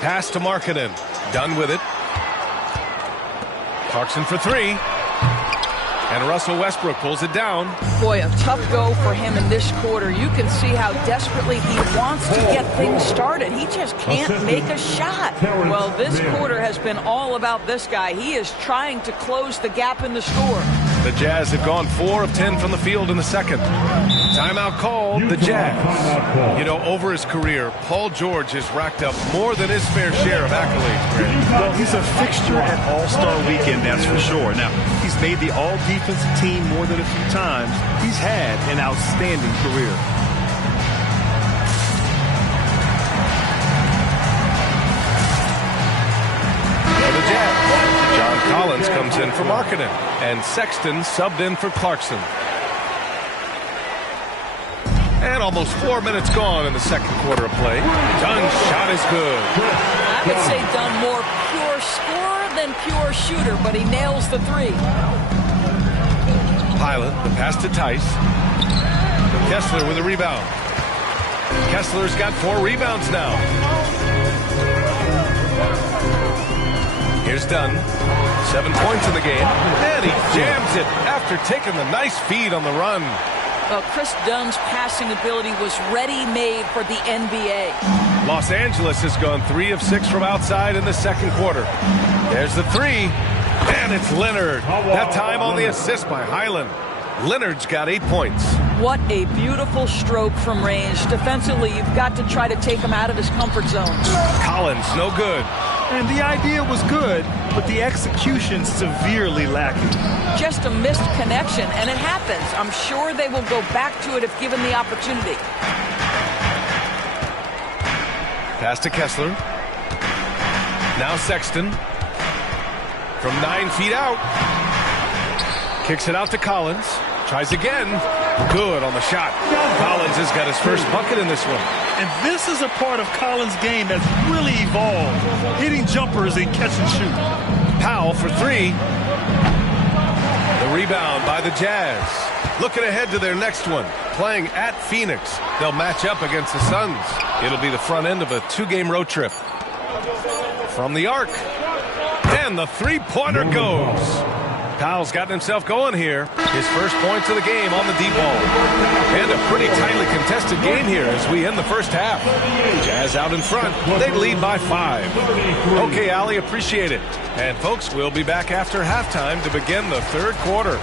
Pass to Markkanen. Done with it. Clarkson for 3. And Russell Westbrook pulls it down. Boy, a tough go for him in this quarter. You can see how desperately he wants to get things started. He just can't make a shot. Well, this quarter has been all about this guy. He is trying to close the gap in the score. The Jazz have gone 4 of 10 from the field in the second. Timeout called, the Jazz. You know, over his career, Paul George has racked up more than his fair share of accolades. Well, he's a fixture at All-Star Weekend, that's for sure. Now, he's made the All-Defensive team more than a few times. He's had an outstanding career. For the Jazz, John Collins comes in for Markkanen, and Sexton subbed in for Clarkson. And almost 4 minutes gone in the second quarter of play. Dunn's shot is good. I would say Dunn more pure scorer than pure shooter, but he nails the 3. Pilot, the pass to Tice. Kessler with a rebound. Kessler's got 4 rebounds now. Here's Dunn. 7 points in the game. And he jams it after taking the nice feed on the run. Well, Chris Dunn's passing ability was ready-made for the NBA. Los Angeles has gone 3 of 6 from outside in the second quarter. There's the 3. And it's Leonard. That time on the assist by Highland. Leonard's got 8 points. What a beautiful stroke from range. Defensively, you've got to try to take him out of his comfort zone. Collins, no good. And the idea was good, but the execution severely lacking. Just a missed connection, and it happens. I'm sure they will go back to it if given the opportunity. Pass to Kessler. Now Sexton. From 9 feet out. Kicks it out to Collins. Tries again. Good on the shot. Collins has got his first bucket in this one. And this is a part of Collins' game that's really evolved. Hitting jumpers and catch and shoot. Powell for 3. The rebound by the Jazz. Looking ahead to their next one. Playing at Phoenix. They'll match up against the Suns. It'll be the front end of a 2-game road trip. From the arc. And the three-pointer goes. Powell's gotten himself going here. His first points of the game on the deep ball. And a pretty tightly contested game here as we end the first half. Jazz out in front. They lead by 5. Okay, Allie, appreciate it. And folks, we'll be back after halftime to begin the third quarter.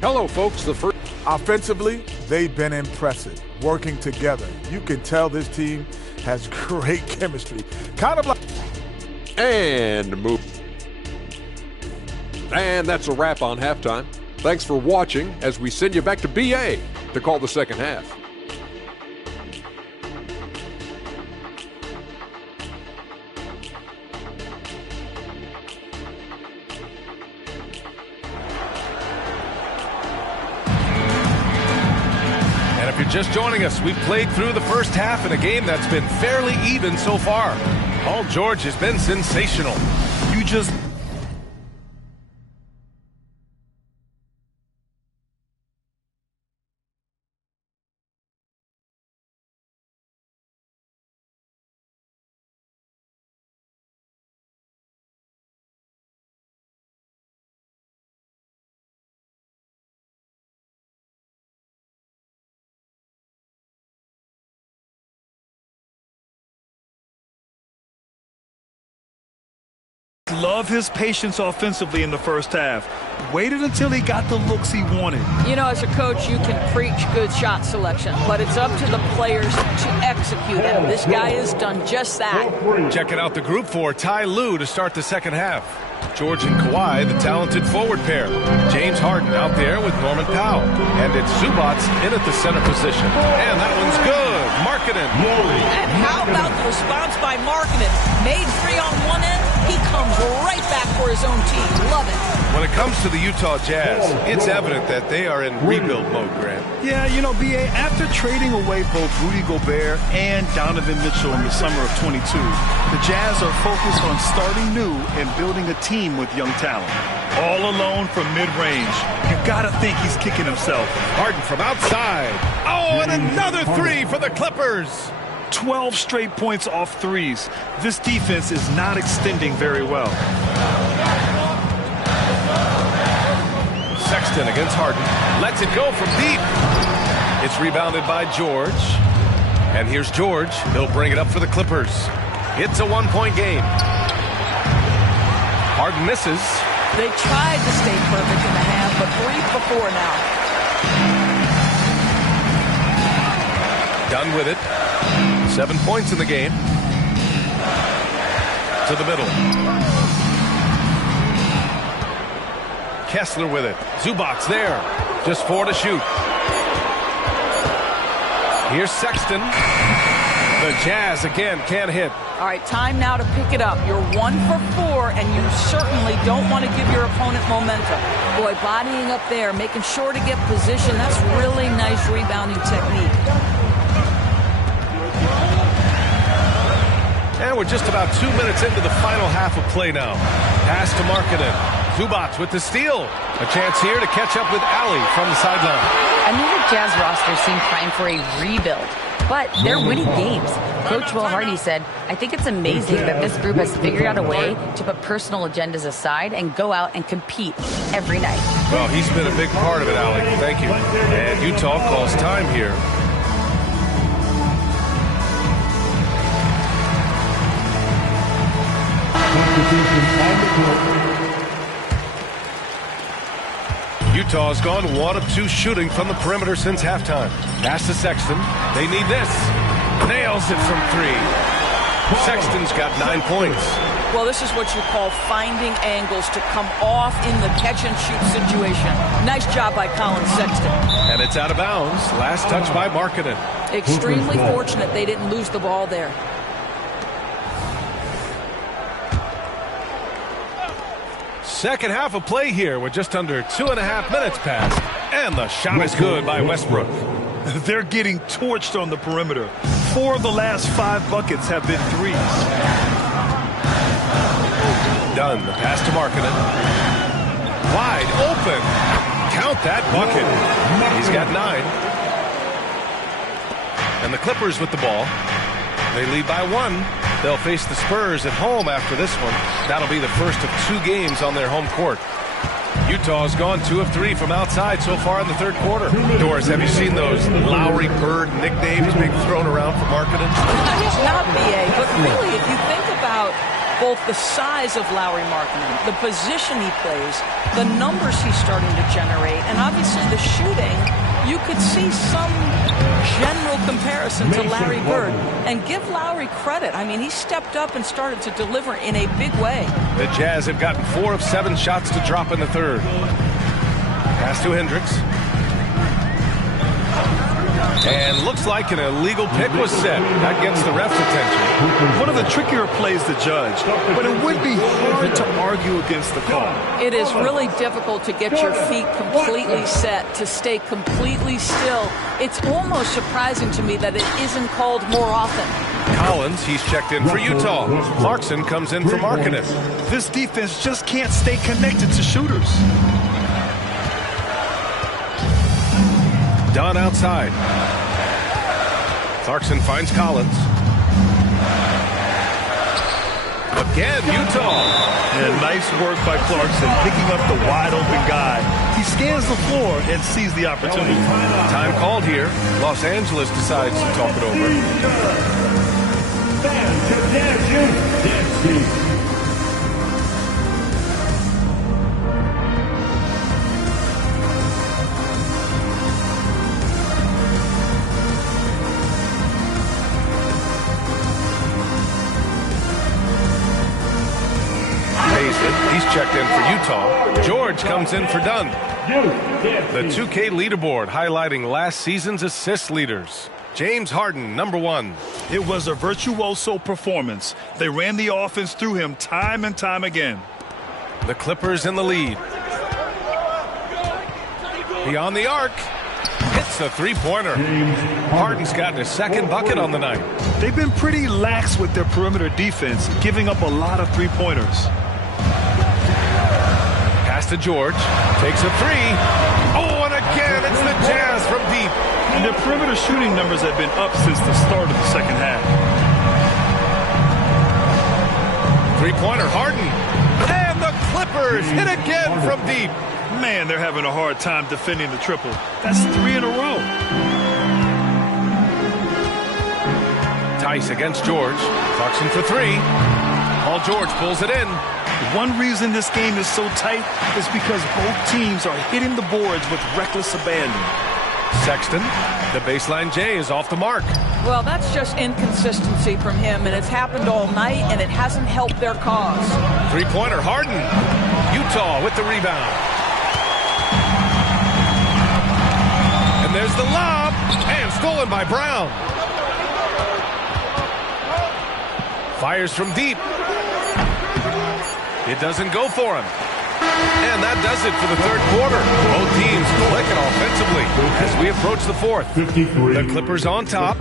Hello, folks. The first offensively, they've been impressive, working together. You can tell this team has great chemistry. Kind of like... And move. And that's a wrap on halftime. Thanks for watching as we send you back to BA to call the second half. Just joining us, we've played through the first half in a game that's been fairly even so far. Paul George has been sensational. You just... love his patience offensively in the first half. Waited until he got the looks he wanted. You know, as a coach, you can preach good shot selection, but it's up to the players to execute it. This guy has done just that. Checking out the group for Ty Lue to start the second half. George and Kawhi, the talented forward pair. James Harden out there with Norman Powell. And it's Zubats in at the center position. And that one's good. Markkanen. And how about the response by Markkanen? Made free on one end, he comes right back for his own team. Love it. When it comes to the Utah Jazz, it's evident that they are in rebuild mode, Grant. Yeah, you know, B.A., after trading away both Rudy Gobert and Donovan Mitchell in the summer of 22, the Jazz are focused on starting new and building a team with young talent. All alone from mid-range. You gotta think he's kicking himself. Harden from outside. Oh, and another three for the Clippers. 12 straight points off threes. This defense is not extending very well. Sexton against Harden. Lets it go from deep. It's rebounded by George. And here's George. He'll bring it up for the Clippers. It's a one-point game. Harden misses. They tried to stay perfect in the half, but brief before now. Done with it. 7 points in the game. To the middle. Kessler with it. Zubats there. Just 4 to shoot. Here's Sexton. The Jazz again can't hit. All right, time now to pick it up. You're 1 for 4, and you certainly don't want to give your opponent momentum. Boy, bodying up there, making sure to get position. That's really nice rebounding technique. And we're just about 2 minutes into the final half of play now. Pass to Markkanen. Zubats with the steal. A chance here to catch up with Allie from the sideline. I knew the Jazz roster seemed primed for a rebuild, but they're winning games. Coach Will Hardy said, I think it's amazing that this group has figured out a way to put personal agendas aside and go out and compete every night. Well, he's been a big part of it, Allie. Thank you. And Utah calls time here. Utah's gone 1 of 2 shooting from the perimeter since halftime. Pass to Sexton. They need this. Nails it from 3. Sexton's got 9 points. Well, this is what you call finding angles to come off in the catch-and-shoot situation. Nice job by Colin Sexton. And it's out of bounds. Last touch by Markkanen. Extremely fortunate they didn't lose the ball there. Second half of play here with just under 2.5 minutes passed. And the shot is good by Westbrook. They're getting torched on the perimeter. 4 of the last 5 buckets have been threes. Dunn, the pass to Markkanen. Wide open. Count that bucket. He's got 9. And the Clippers with the ball. They lead by 1. They'll face the Spurs at home after this one. That'll be the first of 2 games on their home court. Utah's gone 2 of 3 from outside so far in the third quarter. Doris, have you seen those Lowry Bird nicknames being thrown around for Markkanen? Not BA, but really, if you think about both the size of Lauri Markkanen, the position he plays, the numbers he's starting to generate, and obviously the shooting, you could see some general comparison to Larry Bird. And give Lowry credit. I mean, he stepped up and started to deliver in a big way. The Jazz have gotten 4 of 7 shots to drop in the third. Pass to Hendricks. And looks like an illegal pick was set. That gets the ref's attention. One of the trickier plays to judge, but it would be hard to argue against the call. It is really difficult to get your feet completely set, to stay completely still. It's almost surprising to me that it isn't called more often. Collins, he's checked in for Utah. Clarkson comes in for Markkanen. This defense just can't stay connected to shooters. Dunn outside. Clarkson finds Collins. Again, Utah. And nice work by Clarkson, picking up the wide-open guy. He scans the floor and sees the opportunity. Time called here. Los Angeles decides to talk it over. He's checked in for Utah. George comes in for Dunn. The 2K leaderboard highlighting last season's assist leaders. James Harden, number 1. It was a virtuoso performance. They ran the offense through him time and time again. The Clippers in the lead. Beyond the arc. Hits the three-pointer. Harden's gotten his second bucket on the night. They've been pretty lax with their perimeter defense, giving up a lot of three-pointers. Pass to George. Takes a 3. Oh, and again, it's the Jazz from deep. And their perimeter shooting numbers have been up since the start of the second half. Three-pointer, Harden. And the Clippers hit again from deep. Man, they're having a hard time defending the triple. That's 3 in a row. Tice against George. Clarkson for 3. Paul George pulls it in. One reason this game is so tight is because both teams are hitting the boards with reckless abandon. Sexton, the baseline J is off the mark. Well, that's just inconsistency from him, and it's happened all night, and it hasn't helped their cause. Three-pointer, Harden. Utah with the rebound. And there's the lob, and stolen by Brown. Fires from deep. It doesn't go for him. And that does it for the third quarter. Both teams clicking offensively as we approach the fourth. The Clippers on top.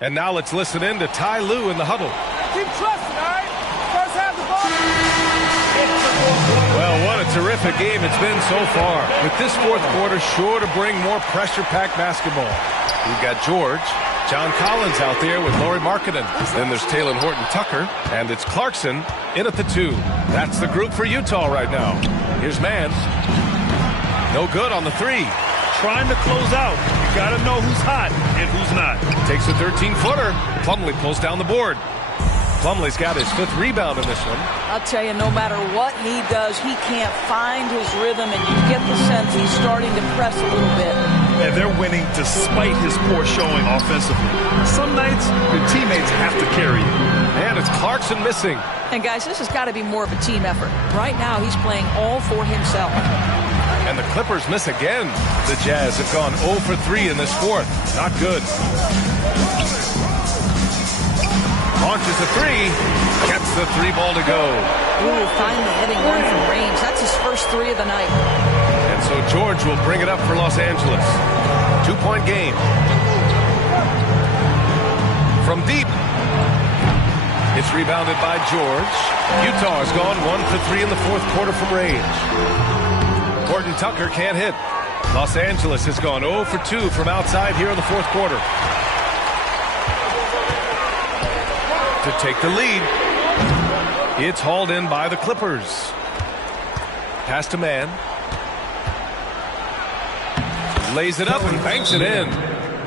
And now let's listen in to Ty Lue in the huddle. Keep trusting, all right? First half the ball. Well, what a terrific game it's been so far. With this fourth quarter sure to bring more pressure-packed basketball. We've got George. John Collins out there with Lauri Markkanen. Then there's Talen Horton-Tucker, and it's Clarkson in at the 2. That's the group for Utah right now. Here's Mann. No good on the 3. Trying to close out. You got to know who's hot and who's not. Takes a 13-footer. Plumlee pulls down the board. Plumlee's got his 5th rebound in this one. I'll tell you, no matter what he does, he can't find his rhythm, and you get the sense he's starting to press a little bit. And they're winning despite his poor showing offensively. Some nights, your teammates have to carry you. And it's Clarkson missing. And guys, this has got to be more of a team effort. Right now, he's playing all for himself. And the Clippers miss again. The Jazz have gone 0 for 3 in this 4th. Not good. Launches a 3. Gets the 3 ball to go. Ooh, finally hitting one from range. That's his first 3 of the night. And so George will bring it up for Los Angeles. 2-point game. From deep. It's rebounded by George. Utah has gone 1 for 3 in the 4th quarter from range. Horton Tucker can't hit. Los Angeles has gone 0 for 2 from outside here in the 4th quarter. To take the lead. It's hauled in by the Clippers. Pass to Mann. Lays it up and banks it in.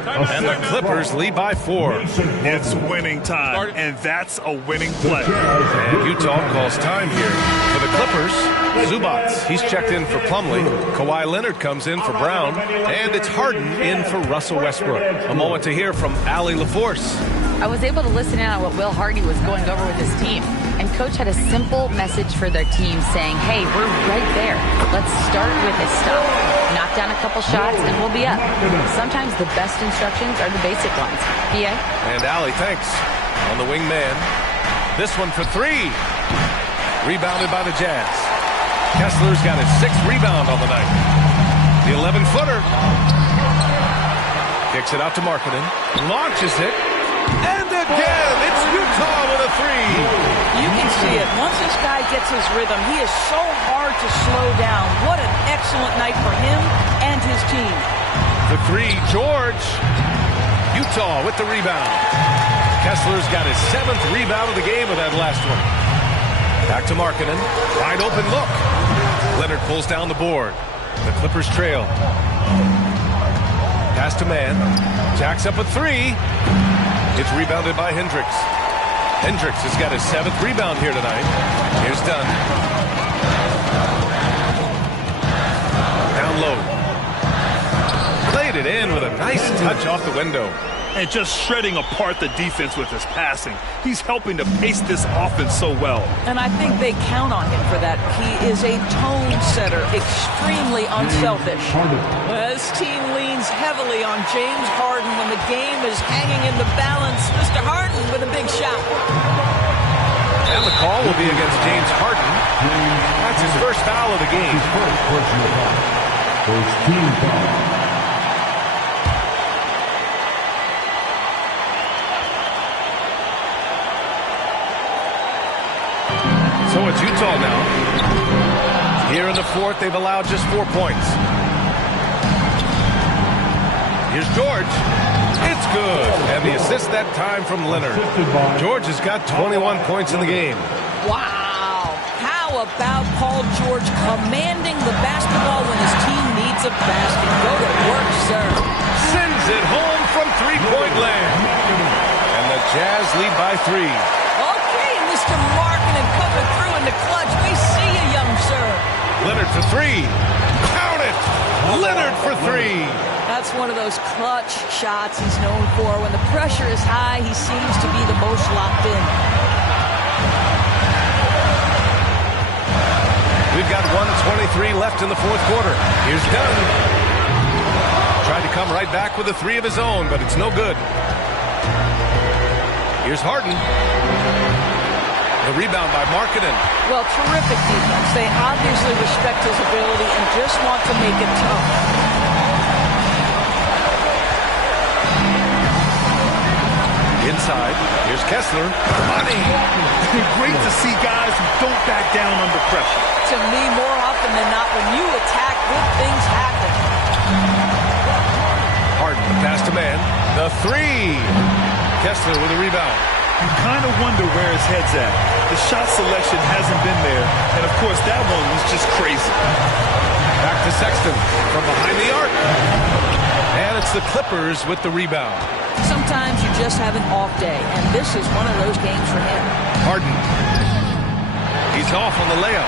And the Clippers lead by 4. It's winning time, and that's a winning play. And Utah calls time here. For the Clippers, Zubats, he's checked in for Plumlee. Kawhi Leonard comes in for Brown. And it's Harden in for Russell Westbrook. A moment to hear from Allie LaForce. I was able to listen in on what Will Hardy was going over with his team. And Coach had a simple message for their team saying, hey, we're right there. Let's start with his stuff. Knock down a couple shots and we'll be up. Sometimes the best instructions are the basic ones. PA? And Allie, thanks. On the wing man. This one for 3. Rebounded by the Jazz. Kessler's got his 6th rebound on the night. The 11-footer. Kicks it out to Markkanen. Launches it. And again, it's Utah with a 3. You can see it. Once this guy gets his rhythm, he is so hard to slow down. What an excellent night for him and his team. The 3, George. Utah with the rebound. Kessler's got his 7th rebound of the game with that last one. Back to Markkanen. Wide open look. Leonard pulls down the board. The Clippers trail. Pass to Mann. Jacks up a 3. It's rebounded by Hendricks. Hendricks has got his 7th rebound here tonight. Here's Dunn. Down low. Played it in with a nice touch off the window. And just shredding apart the defense with his passing. He's helping to pace this offense so well. And I think they count on him for that. He is a tone setter, extremely unselfish. Well, this team leans heavily on James Harden when the game is hanging in the balance. Mr. Harden with a big shot. And the call will be against James Harden. That's his first foul of the game. First team foul. So it's Utah now. Here in the 4th, they've allowed just 4 points. Here's George. It's good. And the assist that time from Leonard. George has got 21 points in the game. Wow. How about Paul George commanding the basketball when his team needs a basket? Go to work, sir. Sends it home from 3-point land. And the Jazz lead by 3. Okay, Mr. Markkanen coming through in the clutch. We see you, young sir. Leonard for 3. Count it! Leonard for 3. That's one of those clutch shots he's known for. When the pressure is high, he seems to be the most locked in. We've got 1:23 left in the 4th quarter. Here's Dunn. Tried to come right back with a 3 of his own, but it's no good. Here's Harden. The rebound by Markkanen. Well, terrific defense. They obviously respect his ability and just want to make it tough. Inside, here's Kessler. Money. Great to see guys who don't back down under pressure. To me, more often than not, when you attack, good things happen. Harden, the pass to Mann. The 3. Kessler with a rebound. You kind of wonder where his head's at. The shot selection hasn't been there, and of course that one was just crazy. Back to Sexton from behind the arc. And it's the Clippers with the rebound. Sometimes you just have an off day, and this is one of those games for him. Harden. He's off on the layup.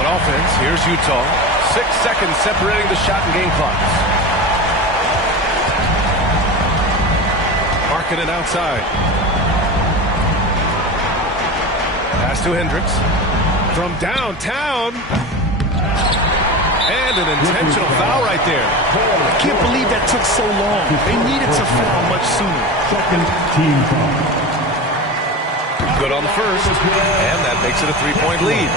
On offense, here's Utah. 6 seconds separating the shot and game clocks. Markkanen outside. Pass to Hendricks. From downtown. And an intentional foul right there. I can't believe that took so long. They needed to foul much sooner. Second team foul. Good on the first, and that makes it a 3-point lead.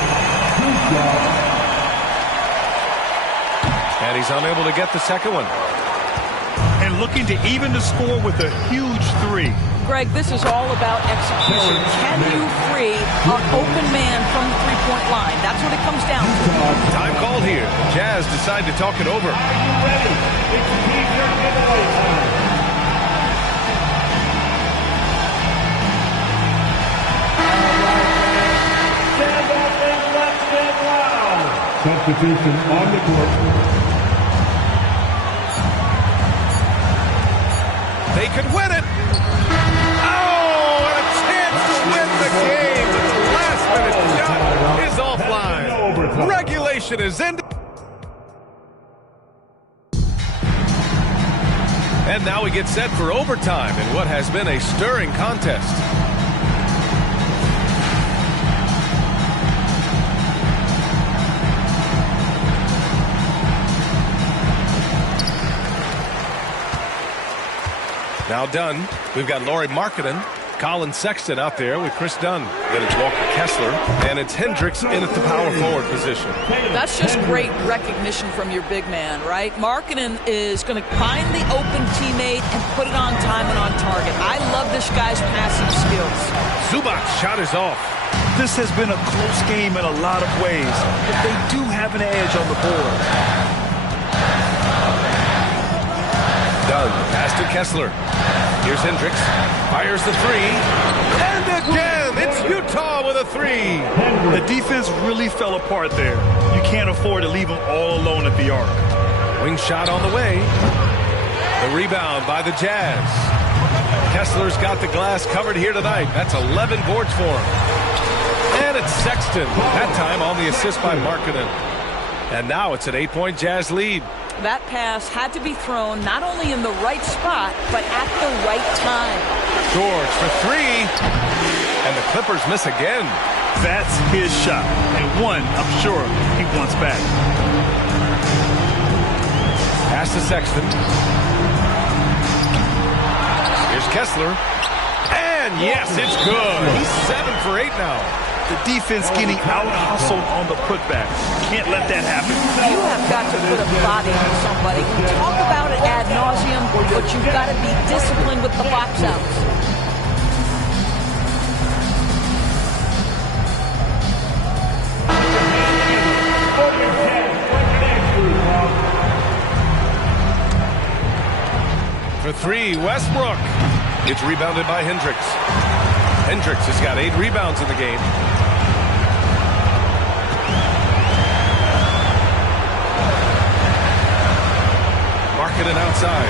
And he's unable to get the second one. And looking to even the score with a huge 3. Greg, this is all about execution. Can you free an open man from the three-point line? That's what it comes down to. Time called here. The Jazz decide to talk it over. Are you ready? It's teacher giveaway time. Stand up and let's get loud. Substitution on the court. They could win it. Oh, and a chance to win the game. But the last-minute shot is offline. Regulation is ended. And now we get set for overtime in what has been a stirring contest. Now Dunn. We've got Lauri Markkanen, Colin Sexton out there with Chris Dunn. Then it's Walker Kessler, and it's Hendricks in at the power forward position. That's just great recognition from your big man, right? Markkanen is going to find the open teammate and put it on time and on target. I love this guy's passing skills. Zubac's shot is off. This has been a close game in a lot of ways, but they do have an edge on the board. Dunn, pass to Kessler. Here's Hendricks. Fires the three. And again, it's Utah with a 3. The defense really fell apart there. You can't afford to leave them all alone at the arc. Wing shot on the way. The rebound by the Jazz. Kessler's got the glass covered here tonight. That's 11 boards for him. And it's Sexton. That time on the assist by Markkanen. And now it's an 8-point Jazz lead. That pass had to be thrown not only in the right spot, but at the right time. George for 3. And the Clippers miss again. That's his shot. And one, I'm sure, he wants back. Pass to Sexton. Here's Kessler. And yes, it's good. He's 7 for 8 now. The defense getting out-hustled on the putback. Can't let that happen. You have got to put a body on somebody. We talk about it ad nauseum, but you've got to be disciplined with the box outs. For 3, Westbrook. It's rebounded by Hendricks. Hendricks has got 8 rebounds in the game. Markkanen outside.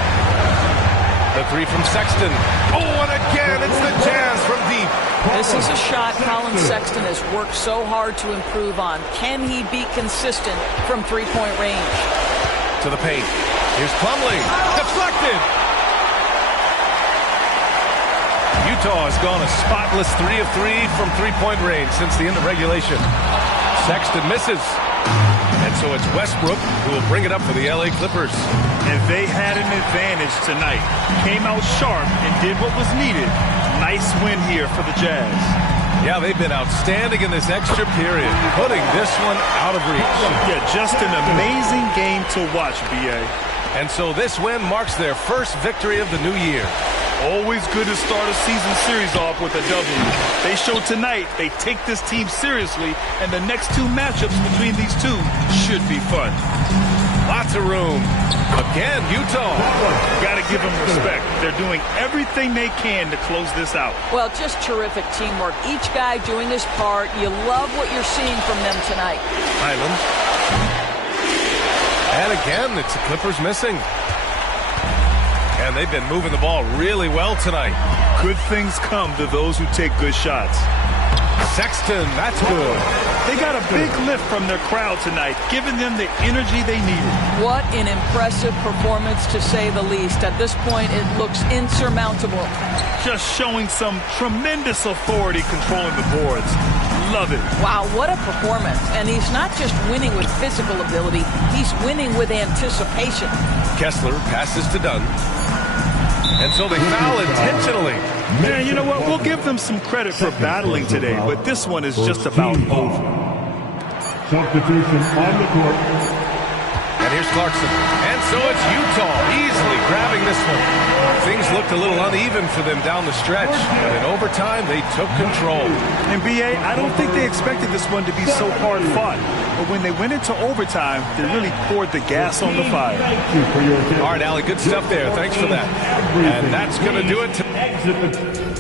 The 3 from Sexton. Oh, and again, it's the Jazz from deep. This is a shot Colin Sexton has worked so hard to improve on. Can he be consistent from three-point range? To the paint. Here's Plumlee. Deflected. Utah has gone a spotless 3 of 3 from three-point range since the end of regulation. Sexton misses. And so it's Westbrook who will bring it up for the LA Clippers. And they had an advantage tonight. Came out sharp and did what was needed. Nice win here for the Jazz. Yeah, they've been outstanding in this extra period, putting this one out of reach. Yeah, just an amazing game to watch, B.A. And so this win marks their first victory of the new year. Always good to start a season series off with a W. They showed tonight they take this team seriously, and the next 2 matchups between these two should be fun. Lots of room. Again, Utah. Got to give them respect. They're doing everything they can to close this out. Well, just terrific teamwork. Each guy doing his part. You love what you're seeing from them tonight. Highland. And again, it's the Clippers missing. And they've been moving the ball really well tonight. Good things come to those who take good shots. Sexton, that's good. They got a big lift from their crowd tonight, giving them the energy they needed. What an impressive performance, to say the least. At this point, it looks insurmountable. Just showing some tremendous authority controlling the boards. Love it. Wow, what a performance. And he's not just winning with physical ability, he's winning with anticipation. Kessler passes to Dunn. And so they foul intentionally. Man, you know what? We'll give them some credit for battling today, but this one is just about over. Substitution on the court. And here's Clarkson. And so it's Utah easily grabbing this one. Things looked a little uneven for them down the stretch, but in overtime they took control. And B.A., I don't think they expected this one to be so hard fought. But when they went into overtime, they really poured the gas on the fire. All right, Allie, good stuff there. Thanks for that. And that's going to do it.